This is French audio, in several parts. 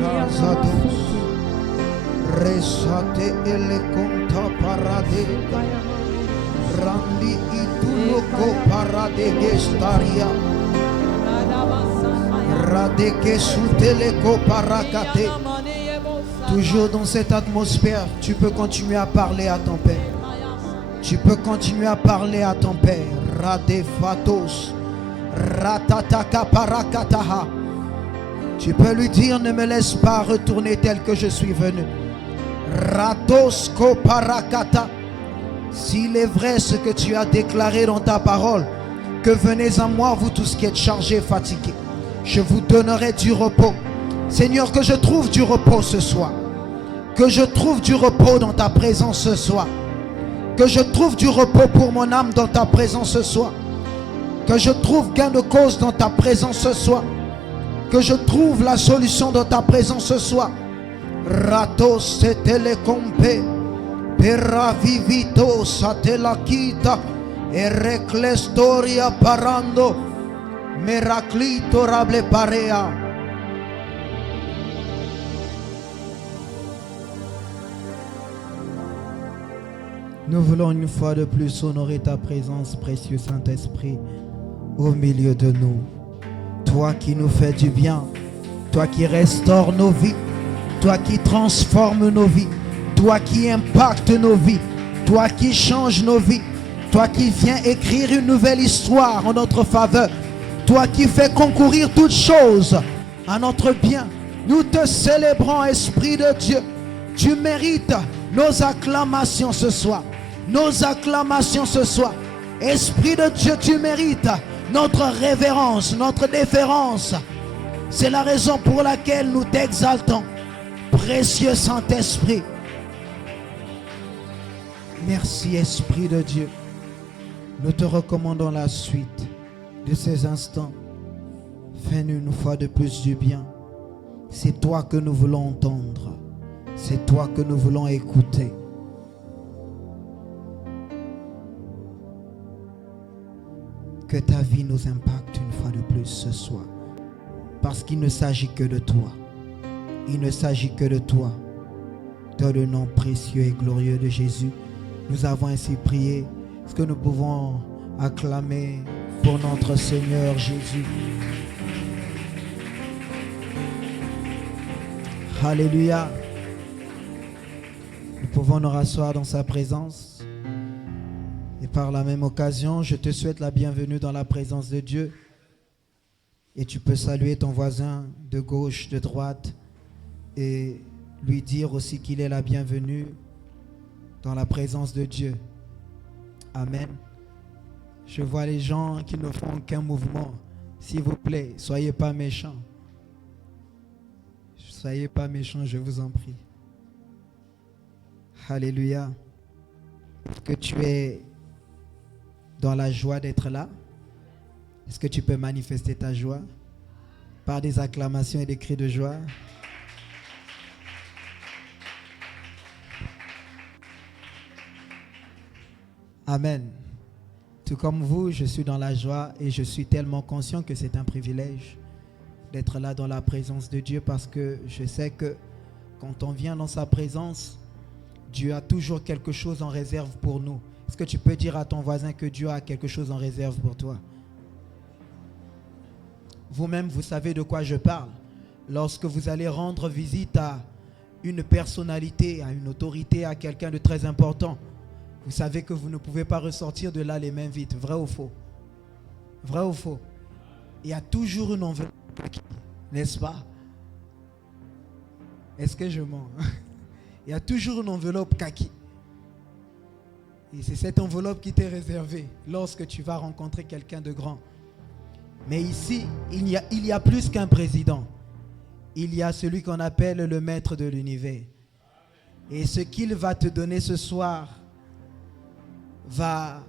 Parazados. Resate ele conta parade. Randi ituloko parade gestaria. Radeke souteleko parakate. Toujours dans cette atmosphère, tu peux continuer à parler à ton Père. Tu peux continuer à parler à ton Père. Radefatos. Ratataka parakataha. Tu peux lui dire, ne me laisse pas retourner tel que je suis venu. Ratosko parakata. S'il est vrai ce que tu as déclaré dans ta parole, que venez à moi, vous tous qui êtes chargés, fatigués, je vous donnerai du repos. Seigneur, que je trouve du repos ce soir. Que je trouve du repos dans ta présence ce soir. Que je trouve du repos pour mon âme dans ta présence ce soir. Que je trouve gain de cause dans ta présence ce soir. Que je trouve la solution dans ta présence ce soir. Ratos telecompe, peravivito satelakita, ereclestoria parando, meraclito rable parea. Nous voulons une fois de plus honorer ta présence, précieux Saint-Esprit, au milieu de nous. Toi qui nous fais du bien, toi qui restaures nos vies, toi qui transformes nos vies, toi qui impactes nos vies, toi qui changes nos vies, toi qui viens écrire une nouvelle histoire en notre faveur, toi qui fais concourir toutes choses à notre bien. Nous te célébrons, Esprit de Dieu. Tu mérites nos acclamations ce soir. Nos acclamations ce soir. Esprit de Dieu, tu mérites notre révérence, notre déférence. C'est la raison pour laquelle nous t'exaltons. Précieux Saint-Esprit. Merci, Esprit de Dieu. Nous te recommandons la suite de ces instants. Fais-nous une fois de plus du bien. C'est toi que nous voulons entendre. C'est toi que nous voulons écouter. Que ta vie nous impacte une fois de plus ce soir. Parce qu'il ne s'agit que de toi. Il ne s'agit que de toi. Dans le nom précieux et glorieux de Jésus, nous avons ainsi prié. Est-ce que nous pouvons acclamer pour notre Seigneur Jésus? Alléluia. Nous pouvons nous rasseoir dans sa présence. Et par la même occasion, je te souhaite la bienvenue dans la présence de Dieu. Et tu peux saluer ton voisin de gauche, de droite, et lui dire aussi qu'il est la bienvenue dans la présence de Dieu. Amen. Je vois les gens qui ne font aucun mouvement. S'il vous plaît, soyez pas méchants. Soyez pas méchants, je vous en prie. Alléluia. Que tu es dans la joie d'être là. Est-ce que tu peux manifester ta joie par des acclamations et des cris de joie? Amen. Tout comme vous, je suis dans la joie et je suis tellement conscient que c'est un privilège d'être là dans la présence de Dieu, parce que je sais que quand on vient dans sa présence, Dieu a toujours quelque chose en réserve pour nous. Est-ce que tu peux dire à ton voisin que Dieu a quelque chose en réserve pour toi? Vous-même, vous savez de quoi je parle. Lorsque vous allez rendre visite à une personnalité, à une autorité, à quelqu'un de très important, vous savez que vous ne pouvez pas ressortir de là les mains vides. Vrai ou faux? Vrai ou faux? Il y a toujours une enveloppe, n'est-ce pas? Est-ce que je mens? Il y a toujours une enveloppe kaki. Et c'est cette enveloppe qui t'est réservée lorsque tu vas rencontrer quelqu'un de grand. Mais ici, il y a plus qu'un président. Il y a celui qu'on appelle le maître de l'univers. Et ce qu'il va te donner ce soir va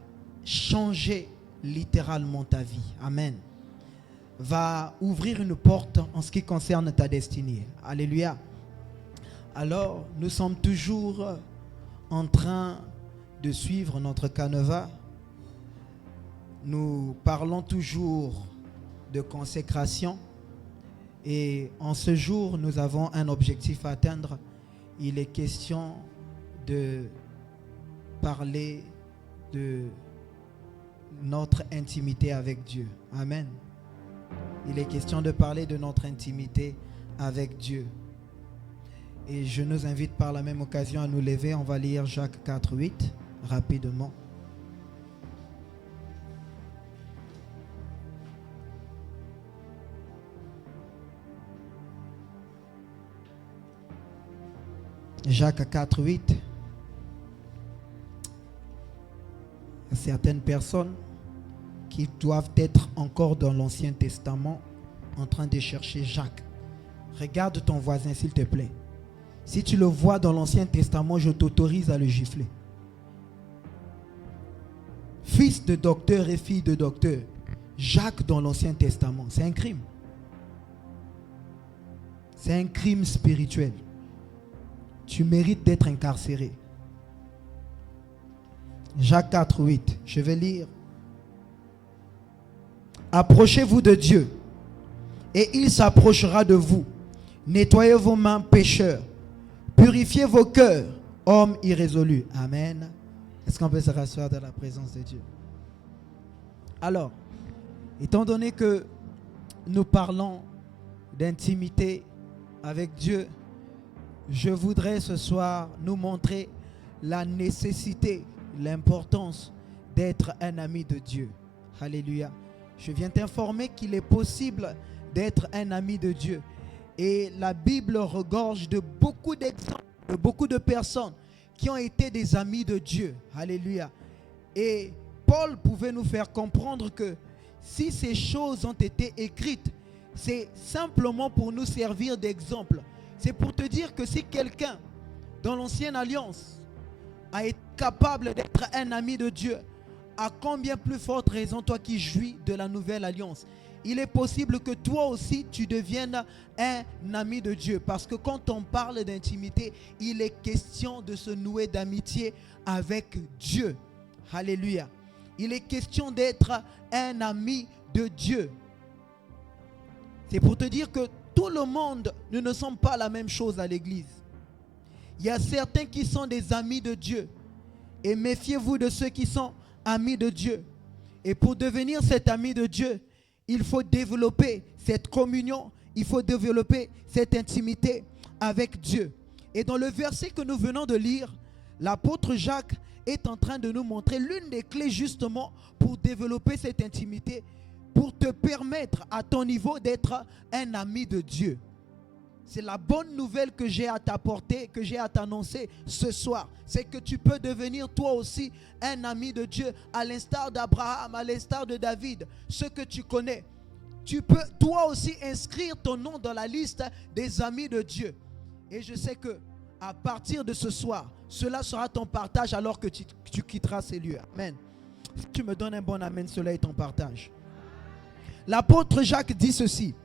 changer littéralement ta vie. Amen. Va ouvrir une porte en ce qui concerne ta destinée. Alléluia. Alors, nous sommes toujours en train de suivre notre canevas. Nous parlons toujours de consécration. Et en ce jour, nous avons un objectif à atteindre. Il est question de parler de notre intimité avec Dieu. Amen. Il est question de parler de notre intimité avec Dieu. Et je nous invite par la même occasion à nous lever. On va lire Jacques 4, 8 rapidement. Jacques 4, 8. Certaines personnes qui doivent être encore dans l'Ancien Testament en train de chercher Jacques. Regarde ton voisin s'il te plaît. Si tu le vois dans l'Ancien Testament, je t'autorise à le gifler. Fils de docteur et fille de docteur, Jacques dans l'Ancien Testament, c'est un crime. C'est un crime spirituel. Tu mérites d'être incarcéré. Jacques 4, 8. Je vais lire. Approchez-vous de Dieu et il s'approchera de vous. Nettoyez vos mains, pécheurs. Purifiez vos cœurs, hommes irrésolus. Amen. Est-ce qu'on peut se rasseoir dans la présence de Dieu? Alors, étant donné que nous parlons d'intimité avec Dieu, je voudrais ce soir nous montrer la nécessité, l'importance d'être un ami de Dieu. Alléluia. Je viens t'informer qu'il est possible d'être un ami de Dieu. Et la Bible regorge de beaucoup d'exemples, de beaucoup de personnes qui ont été des amis de Dieu. Alléluia. Et Paul pouvait nous faire comprendre que si ces choses ont été écrites, c'est simplement pour nous servir d'exemple. C'est pour te dire que si quelqu'un dans l'ancienne alliance a été capable d'être un ami de Dieu, à combien plus forte raison toi qui jouis de la nouvelle alliance? Il est possible que toi aussi tu deviennes un ami de Dieu. Parce que quand on parle d'intimité, il est question de se nouer d'amitié avec Dieu. Alléluia. Il est question d'être un ami de Dieu. C'est pour te dire que tout le monde, nous ne sommes pas la même chose à l'église. Il y a certains qui sont des amis de Dieu. Et méfiez-vous de ceux qui sont amis de Dieu. Et pour devenir cet ami de Dieu, il faut développer cette communion, il faut développer cette intimité avec Dieu. Et dans le verset que nous venons de lire, l'apôtre Jacques est en train de nous montrer l'une des clés justement pour développer cette intimité, pour te permettre à ton niveau d'être un ami de Dieu. C'est la bonne nouvelle que j'ai à t'apporter, que j'ai à t'annoncer ce soir. C'est que tu peux devenir toi aussi un ami de Dieu, à l'instar d'Abraham, à l'instar de David, ceux que tu connais. Tu peux toi aussi inscrire ton nom dans la liste des amis de Dieu. Et je sais que à partir de ce soir, cela sera ton partage alors que tu quitteras ces lieux. Amen. Si tu me donnes un bon amen, cela est ton partage. L'apôtre Jacques dit ceci.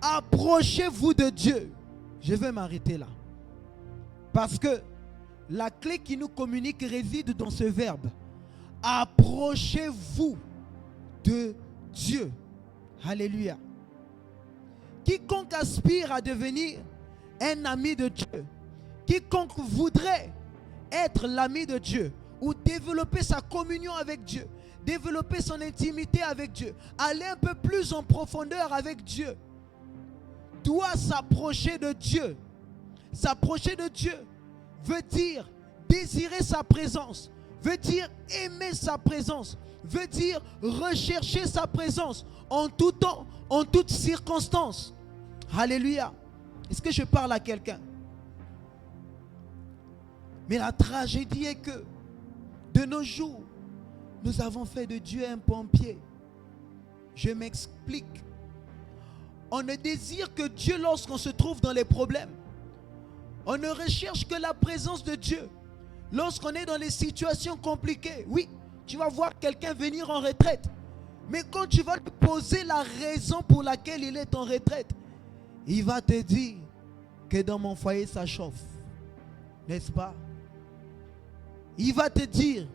Approchez-vous de Dieu. Je vais m'arrêter là. Parce que la clé qui nous communique réside dans ce verbe. Approchez-vous de Dieu. Alléluia. Quiconque aspire à devenir un ami de Dieu, quiconque voudrait être l'ami de Dieu ou développer sa communion avec Dieu, développer son intimité avec Dieu, aller un peu plus en profondeur avec Dieu, doit s'approcher de Dieu. S'approcher de Dieu veut dire désirer sa présence, veut dire aimer sa présence, veut dire rechercher sa présence en tout temps, en toutes circonstances. Alléluia. Est-ce que je parle à quelqu'un? Mais la tragédie est que de nos jours, nous avons fait de Dieu un pompier. Je m'explique. On ne désire que Dieu lorsqu'on se trouve dans les problèmes. On ne recherche que la présence de Dieu lorsqu'on est dans les situations compliquées. Oui, tu vas voir quelqu'un venir en retraite. Mais quand tu vas lui poser la raison pour laquelle il est en retraite, il va te dire que dans mon foyer ça chauffe. N'est-ce pas? Il va te dire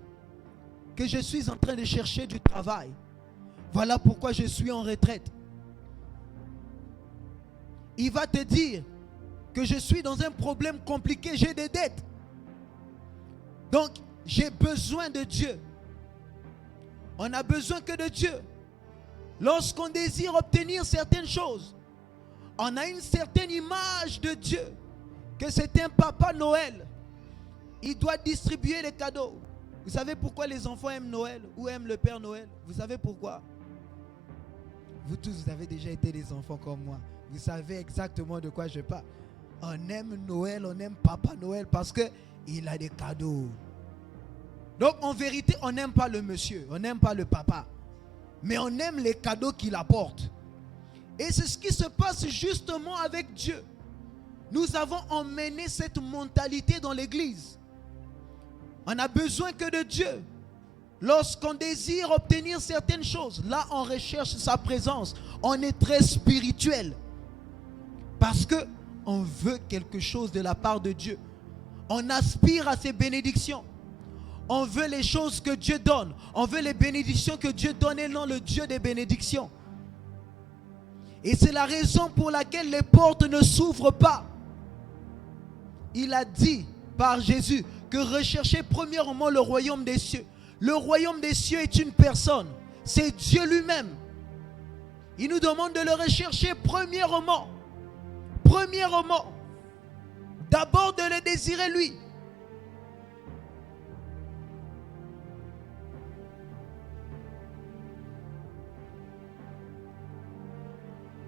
que je suis en train de chercher du travail. Voilà pourquoi je suis en retraite. il va te dire que je suis dans un problème compliqué, j'ai des dettes. Donc, j'ai besoin de Dieu. On n'a besoin que de Dieu. Lorsqu'on désire obtenir certaines choses, on a une certaine image de Dieu, que c'est un papa Noël. Il doit distribuer les cadeaux. Vous savez pourquoi les enfants aiment Noël ou aiment le Père Noël? Vous savez pourquoi? Vous tous, vous avez déjà été des enfants comme moi. Vous savez exactement de quoi je parle. On aime Noël, on aime Papa Noël parce qu'il a des cadeaux. Donc en vérité, on n'aime pas le monsieur, on n'aime pas le papa. Mais on aime les cadeaux qu'il apporte. Et c'est ce qui se passe justement avec Dieu. Nous avons emmené cette mentalité dans l'église. On n'a besoin que de Dieu. Lorsqu'on désire obtenir certaines choses, là on recherche sa présence. On est très spirituel. Parce qu'on veut quelque chose de la part de Dieu. On aspire à ses bénédictions. On veut les choses que Dieu donne. On veut les bénédictions que Dieu donne et non le Dieu des bénédictions. Et c'est la raison pour laquelle les portes ne s'ouvrent pas. Il a dit par Jésus que recherchez premièrement le royaume des cieux. Le royaume des cieux est une personne. C'est Dieu lui-même. Il nous demande de le rechercher premièrement. Premièrement. D'abord de le désirer lui.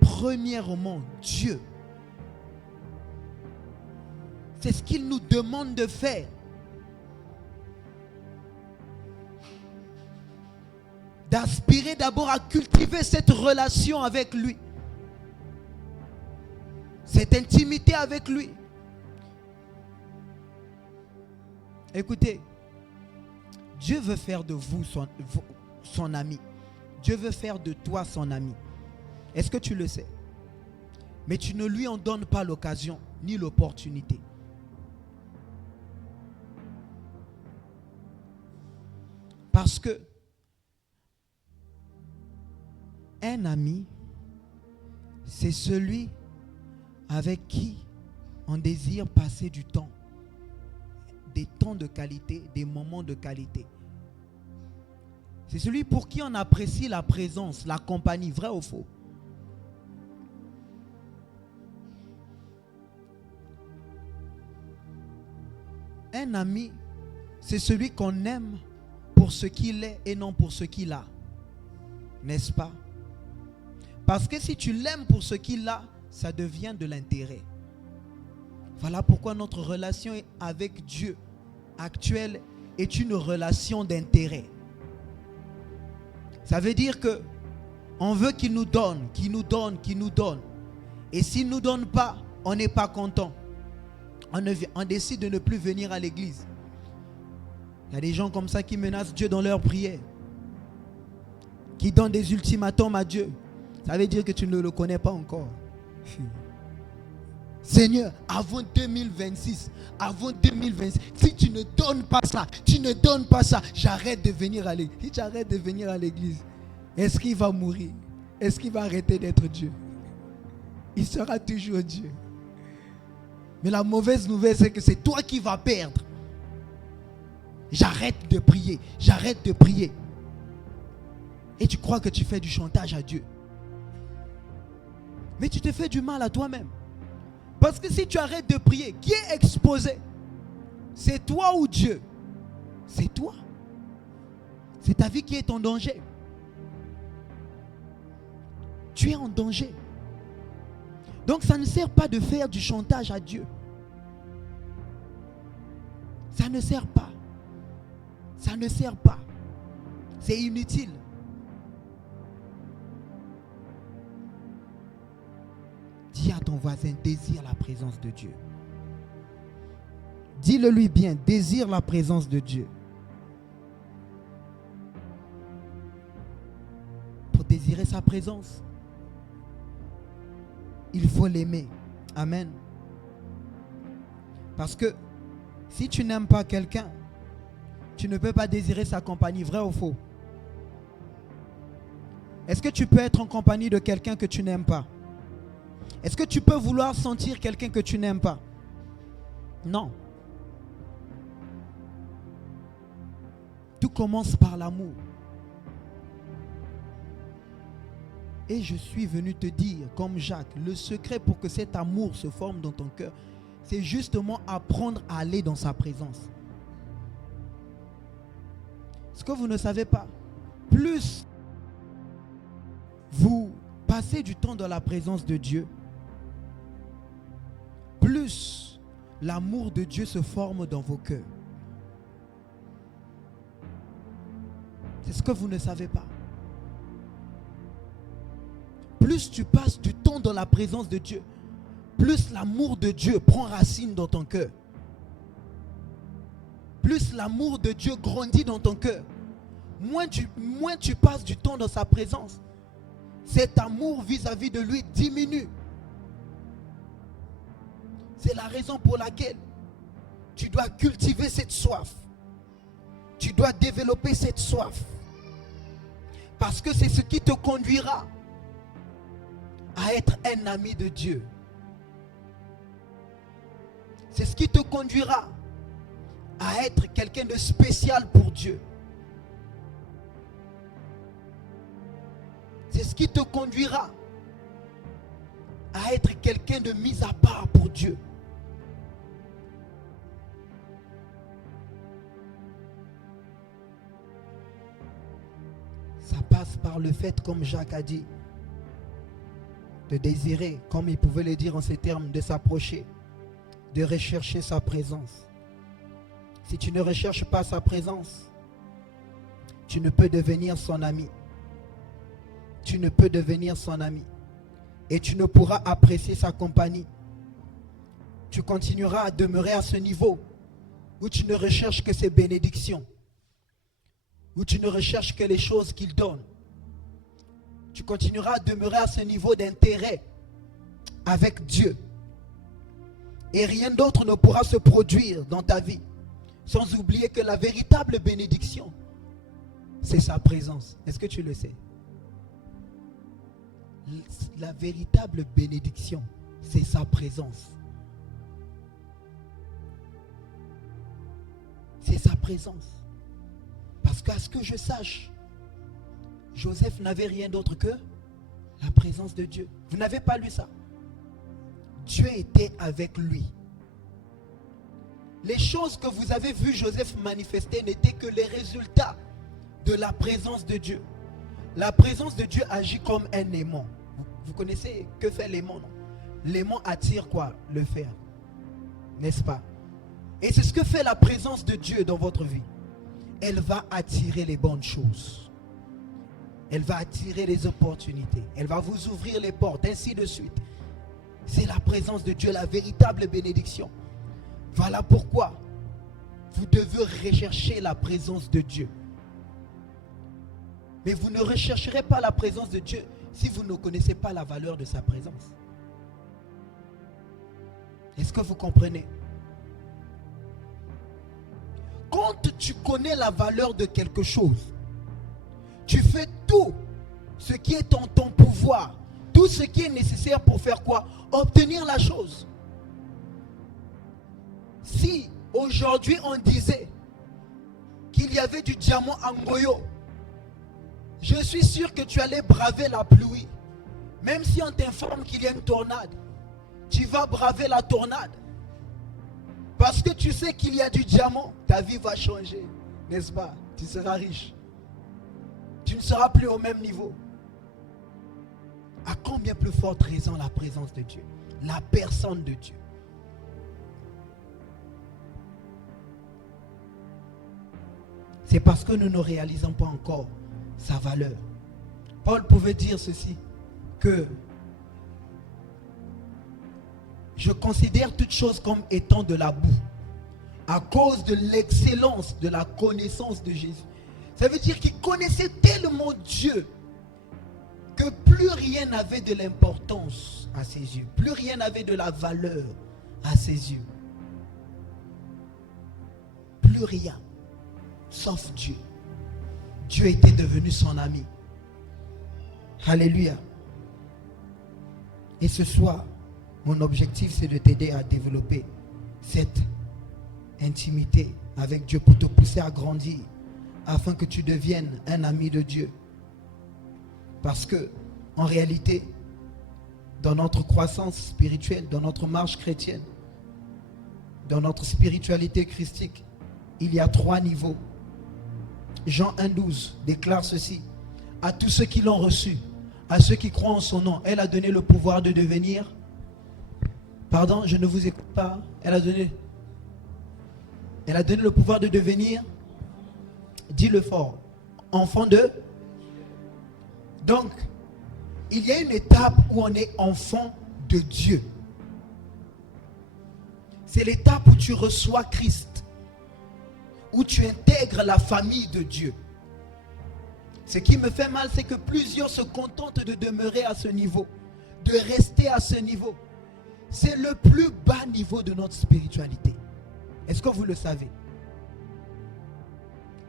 Premièrement, Dieu. C'est ce qu'il nous demande de faire. D'aspirer d'abord à cultiver cette relation avec lui. Cette intimité avec lui. Écoutez, Dieu veut faire de vous son ami. Dieu veut faire de toi son ami. Est-ce que tu le sais? Mais tu ne lui en donnes pas l'occasion ni l'opportunité. Parce que un ami, c'est celui avec qui on désire passer du temps. Des temps de qualité, des moments de qualité. C'est celui pour qui on apprécie la présence, la compagnie, vrai ou faux? Un ami, c'est celui qu'on aime pour ce qu'il est et non pour ce qu'il a. N'est-ce pas? Parce que si tu l'aimes pour ce qu'il a, ça devient de l'intérêt. Voilà pourquoi notre relation avec Dieu actuelle est une relation d'intérêt. Ça veut dire que on veut qu'il nous donne, qu'il nous donne, qu'il nous donne. Et s'il ne nous donne pas, on n'est pas content. On décide de ne plus venir à l'église. Il y a des gens comme ça qui menacent Dieu dans leurs prières. Qui donnent des ultimatums à Dieu. Ça veut dire que tu ne le connais pas encore. Seigneur, avant 2026, avant 2026, si tu ne donnes pas ça, j'arrête de venir à l'église. Si tu arrêtes de venir à l'église, est-ce qu'il va mourir? Est-ce qu'il va arrêter d'être Dieu? Il sera toujours Dieu. Mais la mauvaise nouvelle, c'est que c'est toi qui vas perdre. J'arrête de prier, j'arrête de prier. Et tu crois que tu fais du chantage à Dieu. Mais tu te fais du mal à toi-même. Parce que si tu arrêtes de prier, qui est exposé? C'est toi ou Dieu? C'est toi. C'est ta vie qui est en danger. Tu es en danger. Donc ça ne sert pas de faire du chantage à Dieu. Ça ne sert pas. Ça ne sert pas. C'est inutile. Dis à ton voisin, désire la présence de Dieu. Dis-le lui bien, désire la présence de Dieu. Pour désirer sa présence, il faut l'aimer. Amen. Parce que si tu n'aimes pas quelqu'un, tu ne peux pas désirer sa compagnie, vrai ou faux? Est-ce que tu peux être en compagnie de quelqu'un que tu n'aimes pas? Est-ce que tu peux vouloir sentir quelqu'un que tu n'aimes pas? Non. Tout commence par l'amour. Et je suis venu te dire, comme Jacques, le secret pour que cet amour se forme dans ton cœur, c'est justement apprendre à aller dans sa présence. Ce que vous ne savez pas, plus vous passez du temps dans la présence de Dieu, plus l'amour de Dieu se forme dans vos cœurs. C'est ce que vous ne savez pas. Plus tu passes du temps dans la présence de Dieu, plus l'amour de Dieu prend racine dans ton cœur. Plus l'amour de Dieu grandit dans ton cœur. Moins tu passes du temps dans sa présence, cet amour vis-à-vis de lui diminue. C'est la raison pour laquelle tu dois cultiver cette soif. Tu dois développer cette soif. Parce que c'est ce qui te conduira à être un ami de Dieu. C'est ce qui te conduira à être quelqu'un de spécial pour Dieu. C'est ce qui te conduira à être quelqu'un de mis à part pour Dieu. Ça passe par le fait, comme Jacques a dit, de désirer, comme il pouvait le dire en ces termes, de s'approcher, de rechercher sa présence. Si tu ne recherches pas sa présence, tu ne peux devenir son ami. Tu ne peux devenir son ami. Et tu ne pourras apprécier sa compagnie. Tu continueras à demeurer à ce niveau où tu ne recherches que ses bénédictions, où tu ne recherches que les choses qu'il donne. Tu continueras à demeurer à ce niveau d'intérêt avec Dieu. Et rien d'autre ne pourra se produire dans ta vie. Sans oublier que la véritable bénédiction, c'est sa présence. Est-ce que tu le sais? La véritable bénédiction, c'est sa présence. C'est sa présence. Parce qu'à ce que je sache, Joseph n'avait rien d'autre que la présence de Dieu. Vous n'avez pas lu ça? Dieu était avec lui. Les choses que vous avez vues Joseph manifester n'étaient que les résultats de la présence de Dieu. La présence de Dieu agit comme un aimant. Vous connaissez que fait l'aimant, non? L'aimant attire quoi? Le fer. N'est-ce pas? Et c'est ce que fait la présence de Dieu dans votre vie. Elle va attirer les bonnes choses. Elle va attirer les opportunités. Elle va vous ouvrir les portes, ainsi de suite. C'est la présence de Dieu, la véritable bénédiction. Voilà pourquoi vous devez rechercher la présence de Dieu. Mais vous ne rechercherez pas la présence de Dieu si vous ne connaissez pas la valeur de sa présence. Est-ce que vous comprenez? Quand tu connais la valeur de quelque chose, tu fais tout ce qui est en ton pouvoir, tout ce qui est nécessaire pour faire quoi? Obtenir la chose. Si aujourd'hui on disait qu'il y avait du diamant à Ngoyo, je suis sûr que tu allais braver la pluie. Même si on t'informe qu'il y a une tornade, tu vas braver la tornade. Parce que tu sais qu'il y a du diamant, ta vie va changer, n'est-ce pas? Tu seras riche. Tu ne seras plus au même niveau. À combien plus forte raison la présence de Dieu, la personne de Dieu. C'est parce que nous ne réalisons pas encore sa valeur. Paul pouvait dire ceci, que je considère toutes choses comme étant de la boue à cause de l'excellence de la connaissance de Jésus. Ça veut dire qu'il connaissait tellement Dieu que plus rien n'avait de l'importance à ses yeux, plus rien n'avait de la valeur à ses yeux. Plus rien, sauf Dieu. Dieu était devenu son ami. Alléluia. Et ce soir, mon objectif, c'est de t'aider à développer cette intimité avec Dieu pour te pousser à grandir, afin que tu deviennes un ami de Dieu. Parce que, en réalité, dans notre croissance spirituelle, dans notre marche chrétienne, dans notre spiritualité christique, il y a 3 niveaux. Jean 1,12 déclare ceci: à tous ceux qui l'ont reçu, à ceux qui croient en son nom, elle a donné le pouvoir de devenir... Pardon, je ne vous écoute pas. Elle a donné le pouvoir de devenir, dis-le fort, enfant de... Donc, il y a une étape où on est enfant de Dieu. C'est l'étape où tu reçois Christ, où tu intègres la famille de Dieu. Ce qui me fait mal, c'est que plusieurs se contentent de demeurer à ce niveau, de rester à ce niveau. C'est le plus bas niveau de notre spiritualité. Est-ce que vous le savez?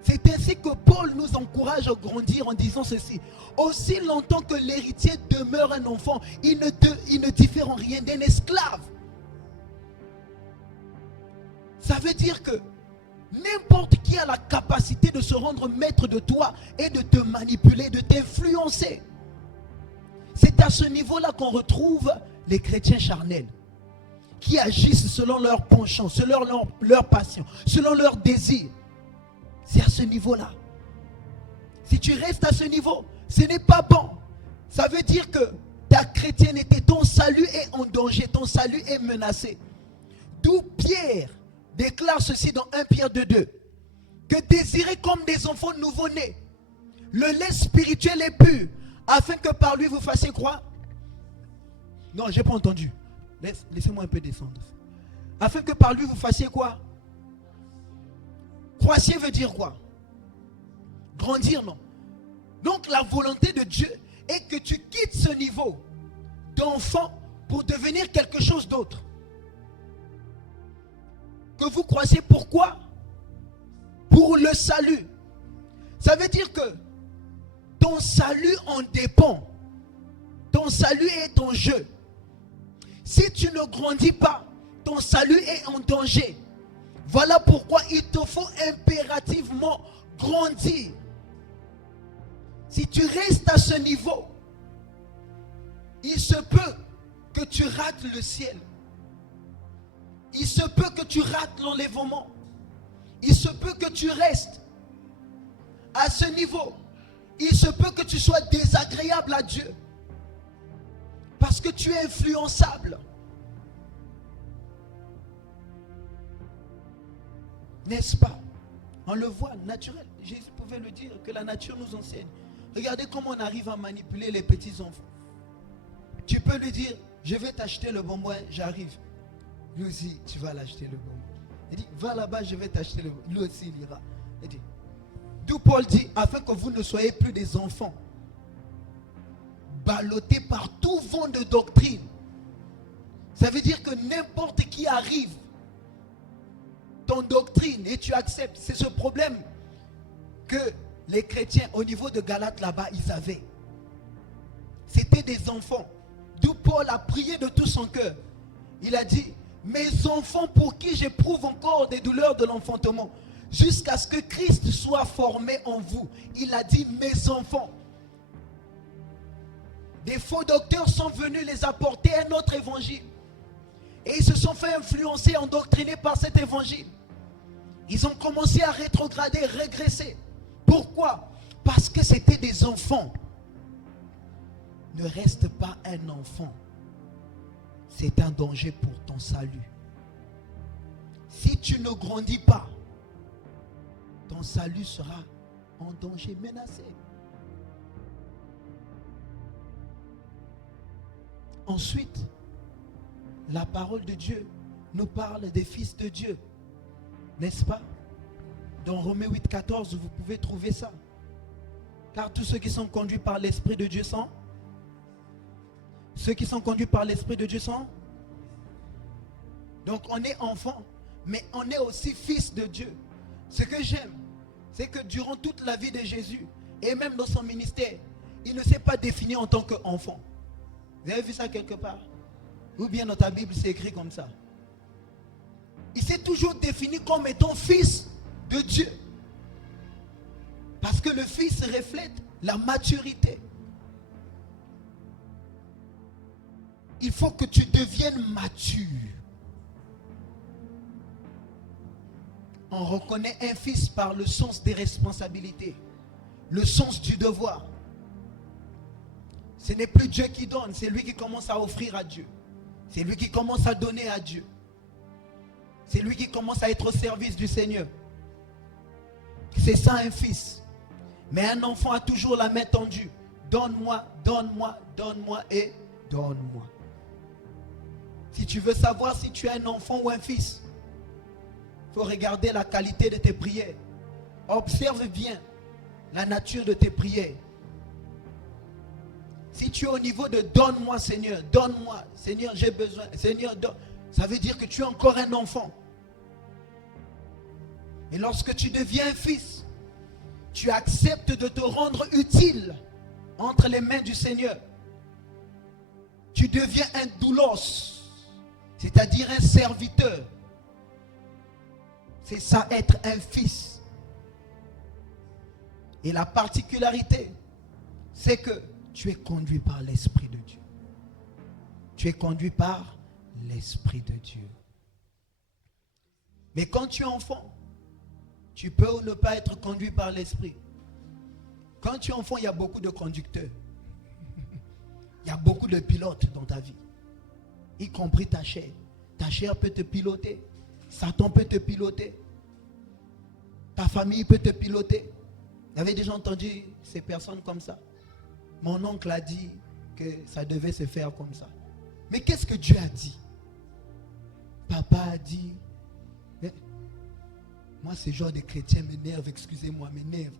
C'est ainsi que Paul nous encourage à grandir en disant ceci: aussi longtemps que l'héritier demeure un enfant, il ne diffère en rien d'un esclave. Ça veut dire que n'importe qui a la capacité de se rendre maître de toi et de te manipuler, de t'influencer. C'est à ce niveau-là qu'on retrouve les chrétiens charnels, qui agissent selon leur penchant, selon leur passion, selon leur désir. C'est à ce niveau-là. Si tu restes à ce niveau, ce n'est pas bon. Ça veut dire que ta chrétienté, ton salut est en danger, ton salut est menacé. D'où Pierre déclare ceci dans 1 Pierre 2,2, que désirez comme des enfants nouveau-nés le lait spirituel est pur, afin que par lui vous fassiez croire. Non, j'ai pas entendu. Laissez-moi un peu descendre. Afin que par lui vous fassiez quoi? Croissier veut dire quoi? Grandir, non. Donc la volonté de Dieu est que tu quittes ce niveau d'enfant pour devenir quelque chose d'autre. Que vous croissiez pourquoi? Pour le salut. Ça veut dire que ton salut en dépend. Ton salut est en jeu. Si tu ne grandis pas, ton salut est en danger. Voilà pourquoi il te faut impérativement grandir. Si tu restes à ce niveau, il se peut que tu rates le ciel. Il se peut que tu rates l'enlèvement. Il se peut que tu restes à ce niveau. Il se peut que tu sois désagréable à Dieu. Parce que tu es influençable. N'est-ce pas? On le voit naturel. Jésus pouvait le dire, que la nature nous enseigne. Regardez comment on arrive à manipuler les petits enfants. Tu peux lui dire: je vais t'acheter le bonbon, j'arrive. Lui aussi, tu vas l'acheter le bonbon. Il dit: va là-bas, je vais t'acheter le bonbon. Lui aussi, il ira. Il dit, d'où Paul dit: afin que vous ne soyez plus des enfants ballottés par tout vent de doctrine. Ça veut dire que n'importe qui arrive, ton doctrine, et tu acceptes. C'est ce problème que les chrétiens au niveau de Galate là-bas, ils avaient. C'était des enfants. D'où Paul a prié de tout son cœur. Il a dit: mes enfants pour qui j'éprouve encore des douleurs de l'enfantement, jusqu'à ce que Christ soit formé en vous. Il a dit: mes enfants. Des faux docteurs sont venus les apporter un autre évangile. Et ils se sont fait influencer, endoctriner par cet évangile. Ils ont commencé à rétrograder, régresser. Pourquoi? Parce que c'était des enfants. Ne reste pas un enfant. C'est un danger pour ton salut. Si tu ne grandis pas, ton salut sera en danger, menacé. Ensuite, la parole de Dieu nous parle des fils de Dieu. N'est-ce pas? Dans Romains 8,14, vous pouvez trouver ça. Car tous ceux qui sont conduits par l'Esprit de Dieu sont... Ceux qui sont conduits par l'Esprit de Dieu sont... Donc on est enfant, mais on est aussi fils de Dieu. Ce que j'aime, c'est que durant toute la vie de Jésus, et même dans son ministère, il ne s'est pas défini en tant qu'enfant. Vous avez vu ça quelque part? Ou bien dans ta Bible, c'est écrit comme ça. Il s'est toujours défini comme étant fils de Dieu. Parce que le fils reflète la maturité. Il faut que tu deviennes mature. On reconnaît un fils par le sens des responsabilités, le sens du devoir. Ce n'est plus Dieu qui donne, c'est lui qui commence à offrir à Dieu. C'est lui qui commence à donner à Dieu. C'est lui qui commence à être au service du Seigneur. C'est ça un fils. Mais un enfant a toujours la main tendue. Donne-moi, donne-moi, donne-moi et donne-moi. Si tu veux savoir si tu es un enfant ou un fils, il faut regarder la qualité de tes prières. Observe bien la nature de tes prières. Si tu es au niveau de donne-moi Seigneur, donne-moi, Seigneur j'ai besoin, Seigneur donne, ça veut dire que tu es encore un enfant. Et lorsque tu deviens un fils, tu acceptes de te rendre utile entre les mains du Seigneur. Tu deviens un doulos, c'est-à-dire un serviteur. C'est ça être un fils. Et la particularité, c'est que tu es conduit par l'Esprit de Dieu. Tu es conduit par l'Esprit de Dieu. Mais quand tu es enfant, tu peux ou ne pas être conduit par l'Esprit. Quand tu es enfant, il y a beaucoup de conducteurs. Il y a beaucoup de pilotes dans ta vie. Y compris ta chair. Ta chair peut te piloter. Satan peut te piloter. Ta famille peut te piloter. Vous avez déjà entendu ces personnes comme ça? Mon oncle a dit que ça devait se faire comme ça. Mais qu'est-ce que Dieu a dit? Papa a dit... Mais moi, ce genre de chrétien m'énerve, excusez-moi, m'énerve.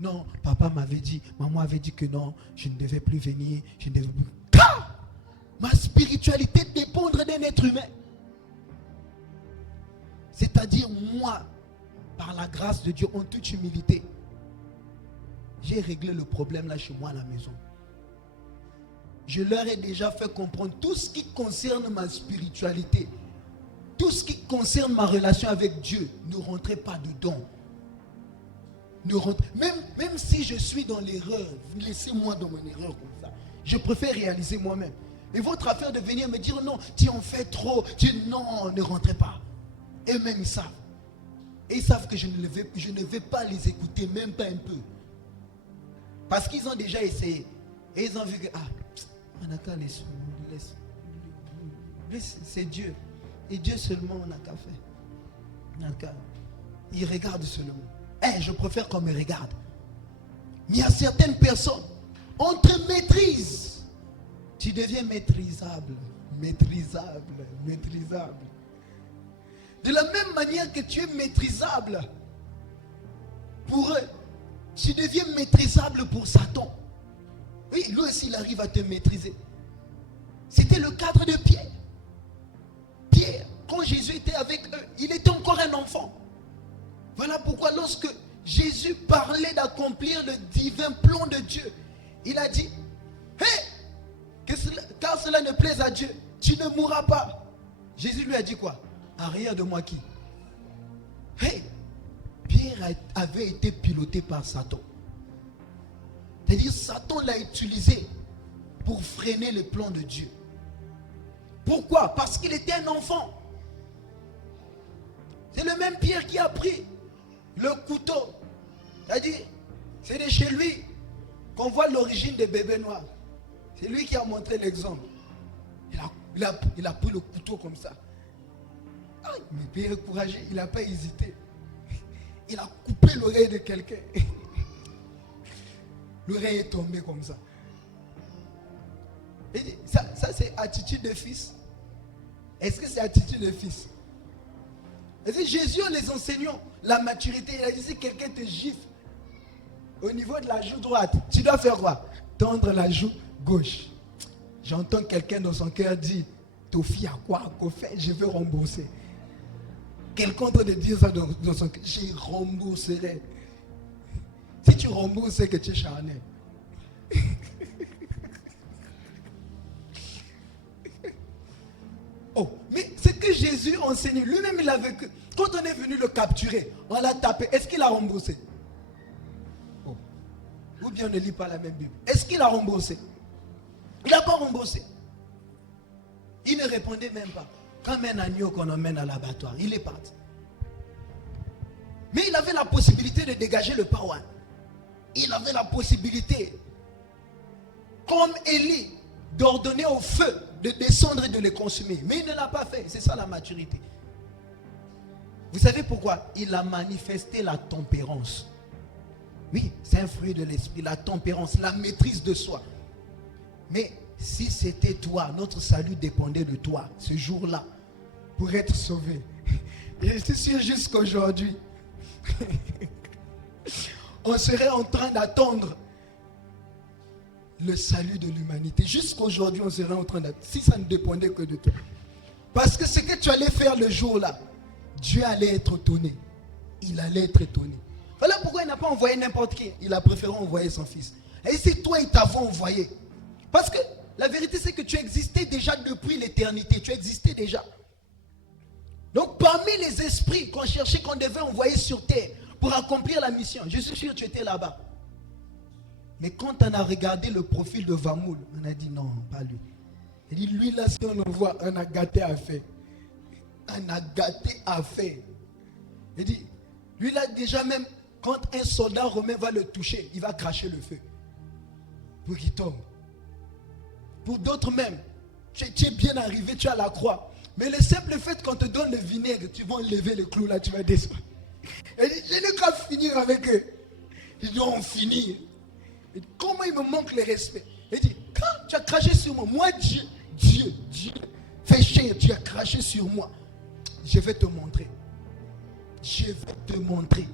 Non, papa m'avait dit, maman avait dit que non, je ne devais plus venir, je ne devais plus... Ah! Ma spiritualité dépendre d'un être humain. C'est-à-dire moi, par la grâce de Dieu, en toute humilité, j'ai réglé le problème là chez moi à la maison. Je leur ai déjà fait comprendre tout ce qui concerne ma spiritualité, tout ce qui concerne ma relation avec Dieu. Ne rentrez pas dedans. Même si je suis dans l'erreur, laissez-moi dans mon erreur comme ça. Je préfère réaliser moi-même. Et votre affaire de venir me dire non, tu en fais trop, non, ne rentrez pas. Eux-mêmes ils savent. Et ils savent que je ne vais pas les écouter, même pas un peu. Parce qu'ils ont déjà essayé. Et ils ont vu que, Manaka, laisse, c'est Dieu. Et Dieu seulement, on n'a qu'à faire. Manaka, il regarde seulement. Je préfère qu'on me regarde. Mais il y a certaines personnes, on te maîtrise. Tu deviens maîtrisable. Maîtrisable. Maîtrisable. De la même manière que tu es maîtrisable pour eux, tu deviens maîtrisable pour Satan. Oui, lui aussi, il arrive à te maîtriser. C'était le cadre de Pierre. Pierre, quand Jésus était avec eux, il était encore un enfant. Voilà pourquoi lorsque Jésus parlait d'accomplir le divin plan de Dieu, il a dit, car cela ne plaise à Dieu, tu ne mourras pas. Jésus lui a dit quoi? Arrière de moi qui? Pierre avait été piloté par Satan. C'est-à-dire Satan l'a utilisé pour freiner le plan de Dieu. Pourquoi? Parce qu'il était un enfant. C'est le même Pierre qui a pris le couteau. C'est-à-dire, c'est de chez lui qu'on voit l'origine des bébés noirs. C'est lui qui a montré l'exemple. Il a pris le couteau comme ça. Mais Pierre est courageux, il n'a pas hésité. Il a coupé l'oreille de quelqu'un. L'oreille est tombée comme ça. Et ça c'est attitude de fils. Est-ce que c'est attitude de fils? Et c'est Jésus en les enseignant la maturité. Il a dit si quelqu'un te gifle au niveau de la joue droite, tu dois faire quoi? Tendre la joue gauche. J'entends quelqu'un dans son cœur dire Tofi à quoi qu'on fait? Je veux rembourser. Quelqu'un est en train de dire ça dans son cœur. Je rembourserai. Si tu rembourses, c'est que tu es charnel. Oh, mais ce que Jésus enseignait, lui-même il a vécu. Quand on est venu le capturer, on l'a tapé. Est-ce qu'il a remboursé? Oh. Ou bien on ne lit pas la même Bible. Est-ce qu'il a remboursé? Il n'a pas remboursé. Il ne répondait même pas. Comme un agneau qu'on emmène à l'abattoir, il est parti. Mais il avait la possibilité de dégager le paouin. Il avait la possibilité, comme Élie, d'ordonner au feu de descendre et de les consumer. Mais il ne l'a pas fait. C'est ça la maturité. Vous savez pourquoi? Il a manifesté la tempérance. Oui, c'est un fruit de l'esprit. La tempérance, la maîtrise de soi. Mais si c'était toi, notre salut dépendait de toi, ce jour-là, pour être sauvé. Et je suis sûr jusqu'aujourd'hui, on serait en train d'attendre le salut de l'humanité. Jusqu'aujourd'hui, on serait en train d'attendre. Si ça ne dépendait que de toi. Parce que ce que tu allais faire le jour-là, Dieu allait être étonné. Il allait être étonné. Voilà pourquoi il n'a pas envoyé n'importe qui. Il a préféré envoyer son fils. Et si toi, il t'avait envoyé. Parce que la vérité, c'est que tu existais déjà depuis l'éternité. Tu existais déjà. Donc, parmi les esprits qu'on cherchait, qu'on devait envoyer sur terre pour accomplir la mission, je suis sûr que tu étais là-bas. Mais quand on a regardé le profil de Vamoul, on a dit non, pas lui. Il dit, lui là, si on envoie, on a gâté à faire. On a gâté à faire. Il dit, lui là, déjà même, quand un soldat romain va le toucher, il va cracher le feu. Pour qu'il tombe. Pour d'autres même, tu es bien arrivé, tu as la croix. Mais le simple fait qu'on te donne le vinaigre, tu vas enlever le clou là, tu vas descendre. Il dit, je n'ai qu'à finir avec eux. Il dit, on finit. Il dit, comment il me manque le respect? Il dit, quand tu as craché sur moi, moi Dieu, fais chier, tu as craché sur moi. Je vais te montrer. Je vais te montrer.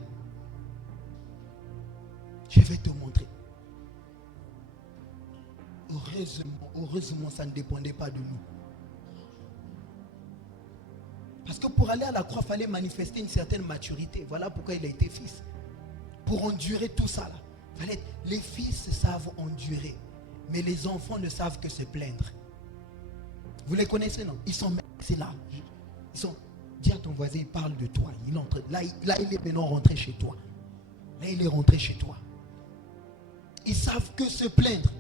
Je vais te montrer. Heureusement, ça ne dépendait pas de nous. Parce que pour aller à la croix, il fallait manifester une certaine maturité. Voilà pourquoi il a été fils. Pour endurer tout ça là. Les fils savent endurer. Mais les enfants ne savent que se plaindre. Vous les connaissez, non? Ils sont là. Ils sont. Dis à ton voisin, il parle de toi. Il entre. Là, il est maintenant rentré chez toi. Là, il est rentré chez toi. Ils savent que se plaindre.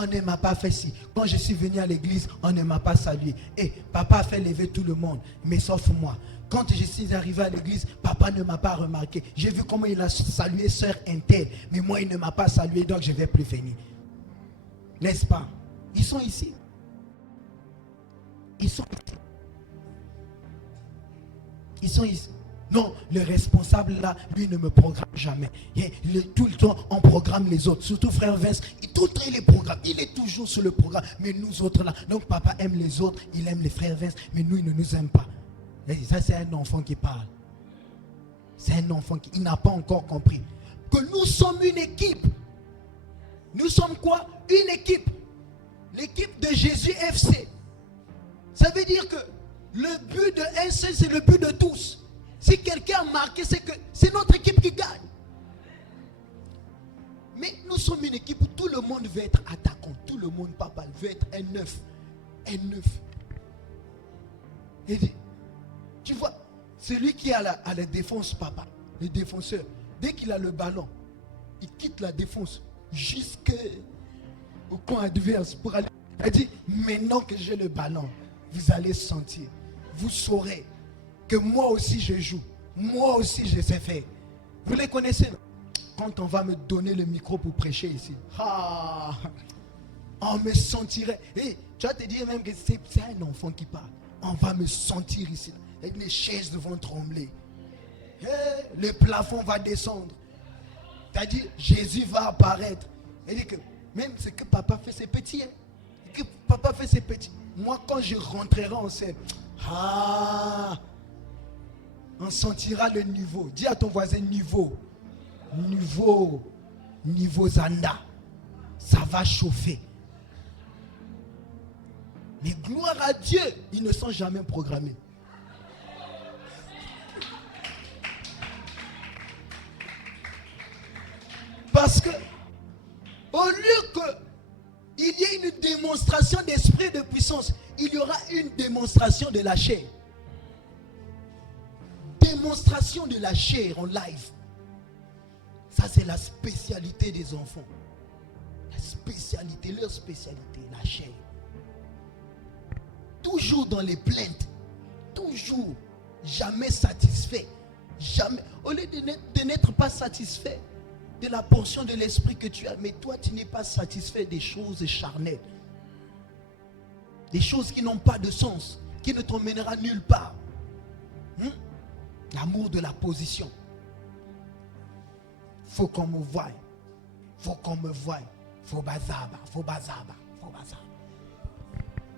On ne m'a pas fait ci. Quand je suis venu à l'église, on ne m'a pas salué. Et papa a fait lever tout le monde, mais sauf moi. Quand je suis arrivé à l'église, papa ne m'a pas remarqué. J'ai vu comment il a salué sœur Intel, mais moi il ne m'a pas salué, donc je ne vais plus venir. N'est-ce pas? Ils sont ici. Ils sont ici. Ils sont ici. Non, le responsable là, lui ne me programme jamais. Tout le temps, on programme les autres. Surtout frère Vince, tout le temps il les programme. Il est toujours sur le programme. Mais nous autres là, donc papa aime les autres, il aime les frères Vince, mais nous, il ne nous aime pas. Ça, c'est un enfant qui parle. C'est un enfant qui n'a pas encore compris que nous sommes une équipe. Nous sommes quoi? Une équipe. L'équipe de Jésus FC. Ça veut dire que le but de un seul, c'est le but de tous. Si quelqu'un a marqué, c'est que c'est notre équipe qui gagne. Mais nous sommes une équipe où tout le monde veut être attaquant. Tout le monde, papa, veut être un neuf. Un neuf. Et tu vois, celui qui a la défense, papa, le défenseur, dès qu'il a le ballon, il quitte la défense jusqu'au camp adverse pour aller. Il dit, maintenant que j'ai le ballon, vous allez sentir, vous saurez que moi aussi je joue, moi aussi je sais faire. Vous les connaissez, non? Quand on va me donner le micro pour prêcher ici, on me sentirait. Et tu vas te dire même que c'est un enfant qui parle. On va me sentir ici. Et les chaises vont trembler. Et le plafond va descendre. Tu as dit, Jésus va apparaître. Il dit que même ce que papa fait, c'est petit. Hein? Que papa fait, c'est petit. Moi, quand je rentrerai en scène, on sentira le niveau. Dis à ton voisin niveau. Niveau Zanda. Ça va chauffer. Mais gloire à Dieu, ils ne sont jamais programmés. Parce que, au lieu qu'il y ait une démonstration d'esprit et de puissance, il y aura une démonstration de la chair. Démonstration de la chair en live. Ça, c'est la spécialité des enfants. La spécialité, leur spécialité, la chair. Toujours dans les plaintes. Toujours. Jamais satisfait. Jamais. Au lieu de n'être pas satisfait de la portion de l'esprit que tu as, mais toi, tu n'es pas satisfait des choses charnelles. Des choses qui n'ont pas de sens, qui ne t'emmènera nulle part. L'amour de la position. Faut qu'on me voie. Faut qu'on me voie. Faut bazaba. Faut bazaba. Faut bazaba.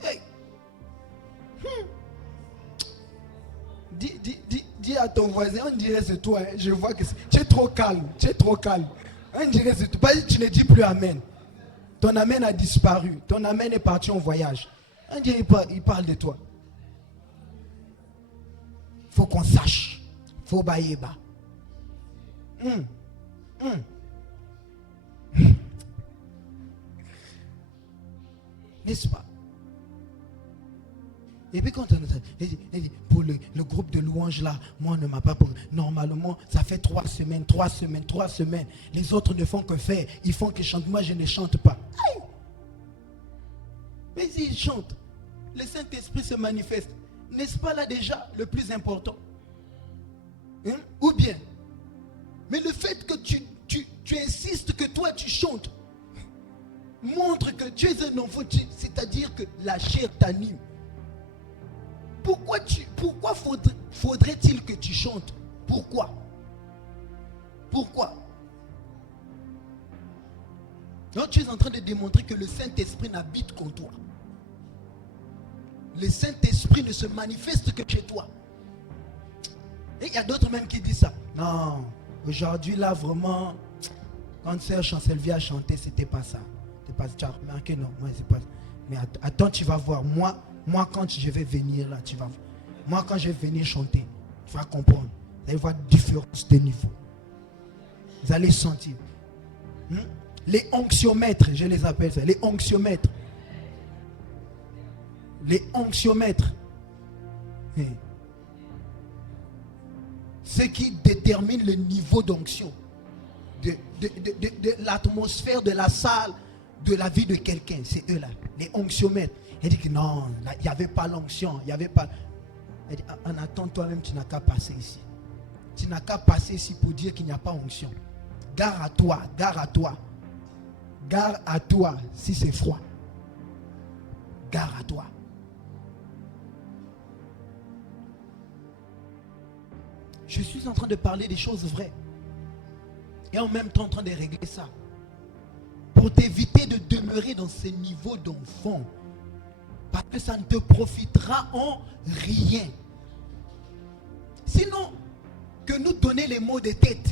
Hey. Dis à ton voisin, on dirait c'est toi. Hein. Je vois que tu es trop calme. Tu es trop calme. On dirait c'est toi. Tu ne dis plus amen. Ton amen a disparu. Ton amen est parti en voyage. On dirait il parle de toi. Faut qu'on sache. Faut bailler bas. N'est-ce pas? Et puis quand on dit, pour le groupe de louanges là, moi on ne m'a pas pour. Normalement, ça fait 3 semaines. Les autres ne font que faire. Ils font que chantent. Moi je ne chante pas. Aïe. Mais ils chantent. Le Saint-Esprit se manifeste. N'est-ce pas là déjà le plus important? Ou bien, mais le fait que tu insistes que toi tu chantes montre que tu es un enfant, c'est-à-dire que la chair t'anime. Pourquoi faudrait-il que tu chantes? Pourquoi? Donc tu es en train de démontrer que le Saint-Esprit n'habite qu'en toi. Le Saint-Esprit ne se manifeste que chez toi. Et il y a d'autres même qui disent ça. Non, aujourd'hui là vraiment, quand Sœur Chancel a chanté, c'était pas ça. C'est pas ça. Tu as remarqué, non, moi c'est pas ça. Mais attends, tu vas voir. Moi quand je vais venir là, tu vas voir. Moi quand je vais venir chanter, tu vas comprendre. Vous allez voir différence de niveau. Vous allez sentir. Les onctiomètres, je les appelle ça. Les onctiomètres. Les onctiomètres. Ce qui détermine le niveau d'onction. De l'atmosphère de la salle, de la vie de quelqu'un. C'est eux là. Les onctiomètres. Il dit que non, il n'y avait pas l'onction. Il n'y avait pas. Il dit, en attendant, toi-même, tu n'as qu'à passer ici. Tu n'as qu'à passer ici pour dire qu'il n'y a pas onction. Gare à toi, gare à toi. Gare à toi si c'est froid. Gare à toi. Je suis en train de parler des choses vraies. Et en même temps en train de régler ça. Pour t'éviter de demeurer dans ce niveau d'enfant. Parce que ça ne te profitera en rien. Sinon, que nous donner les mots de tête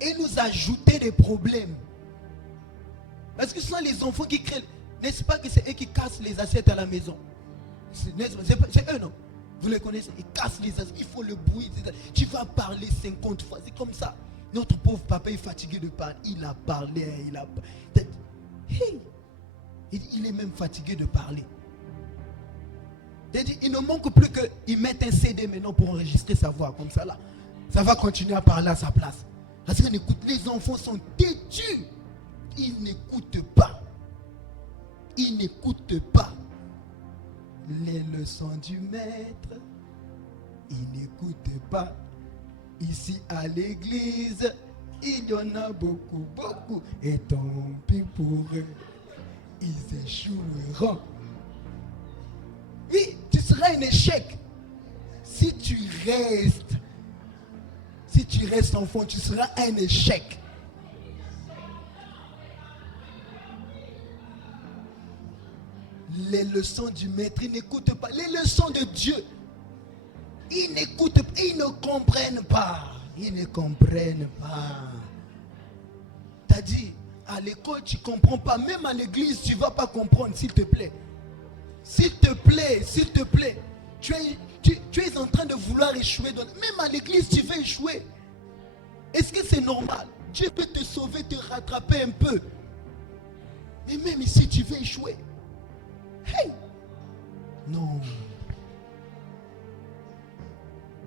et nous ajouter des problèmes. Parce que ce sont les enfants qui créent. N'est-ce pas que c'est eux qui cassent les assiettes à la maison? C'est eux, non? Vous les connaissez? Ils cassent les assiettes. Il faut le bruit. Tu vas parler 50 fois. C'est comme ça. Notre pauvre papa est fatigué de parler. Il a parlé. Hey, il est même fatigué de parler. Il ne manque plus qu'il mette un CD maintenant pour enregistrer sa voix comme ça là. Ça va continuer à parler à sa place. Parce que les enfants sont têtus. Ils n'écoutent pas. Ils n'écoutent pas les leçons du maître. Ils n'écoutent pas. Ici à l'église, il y en a beaucoup, beaucoup. Et tant pis pour eux, ils échoueront. Oui, tu seras un échec. Si tu restes enfant, tu seras un échec. Les leçons du maître, ils n'écoutent pas. Les leçons de Dieu, ils n'écoutent pas, ils ne comprennent pas. Ils ne comprennent pas. T'as dit, à l'école, tu ne comprends pas. Même à l'église, tu ne vas pas comprendre, s'il te plaît. S'il te plaît, s'il te plaît. Tu es en train de vouloir échouer. Même à l'église, tu veux échouer. Est-ce que c'est normal? Dieu peut te sauver, te rattraper un peu. Mais même ici, tu veux échouer. Hey! Non.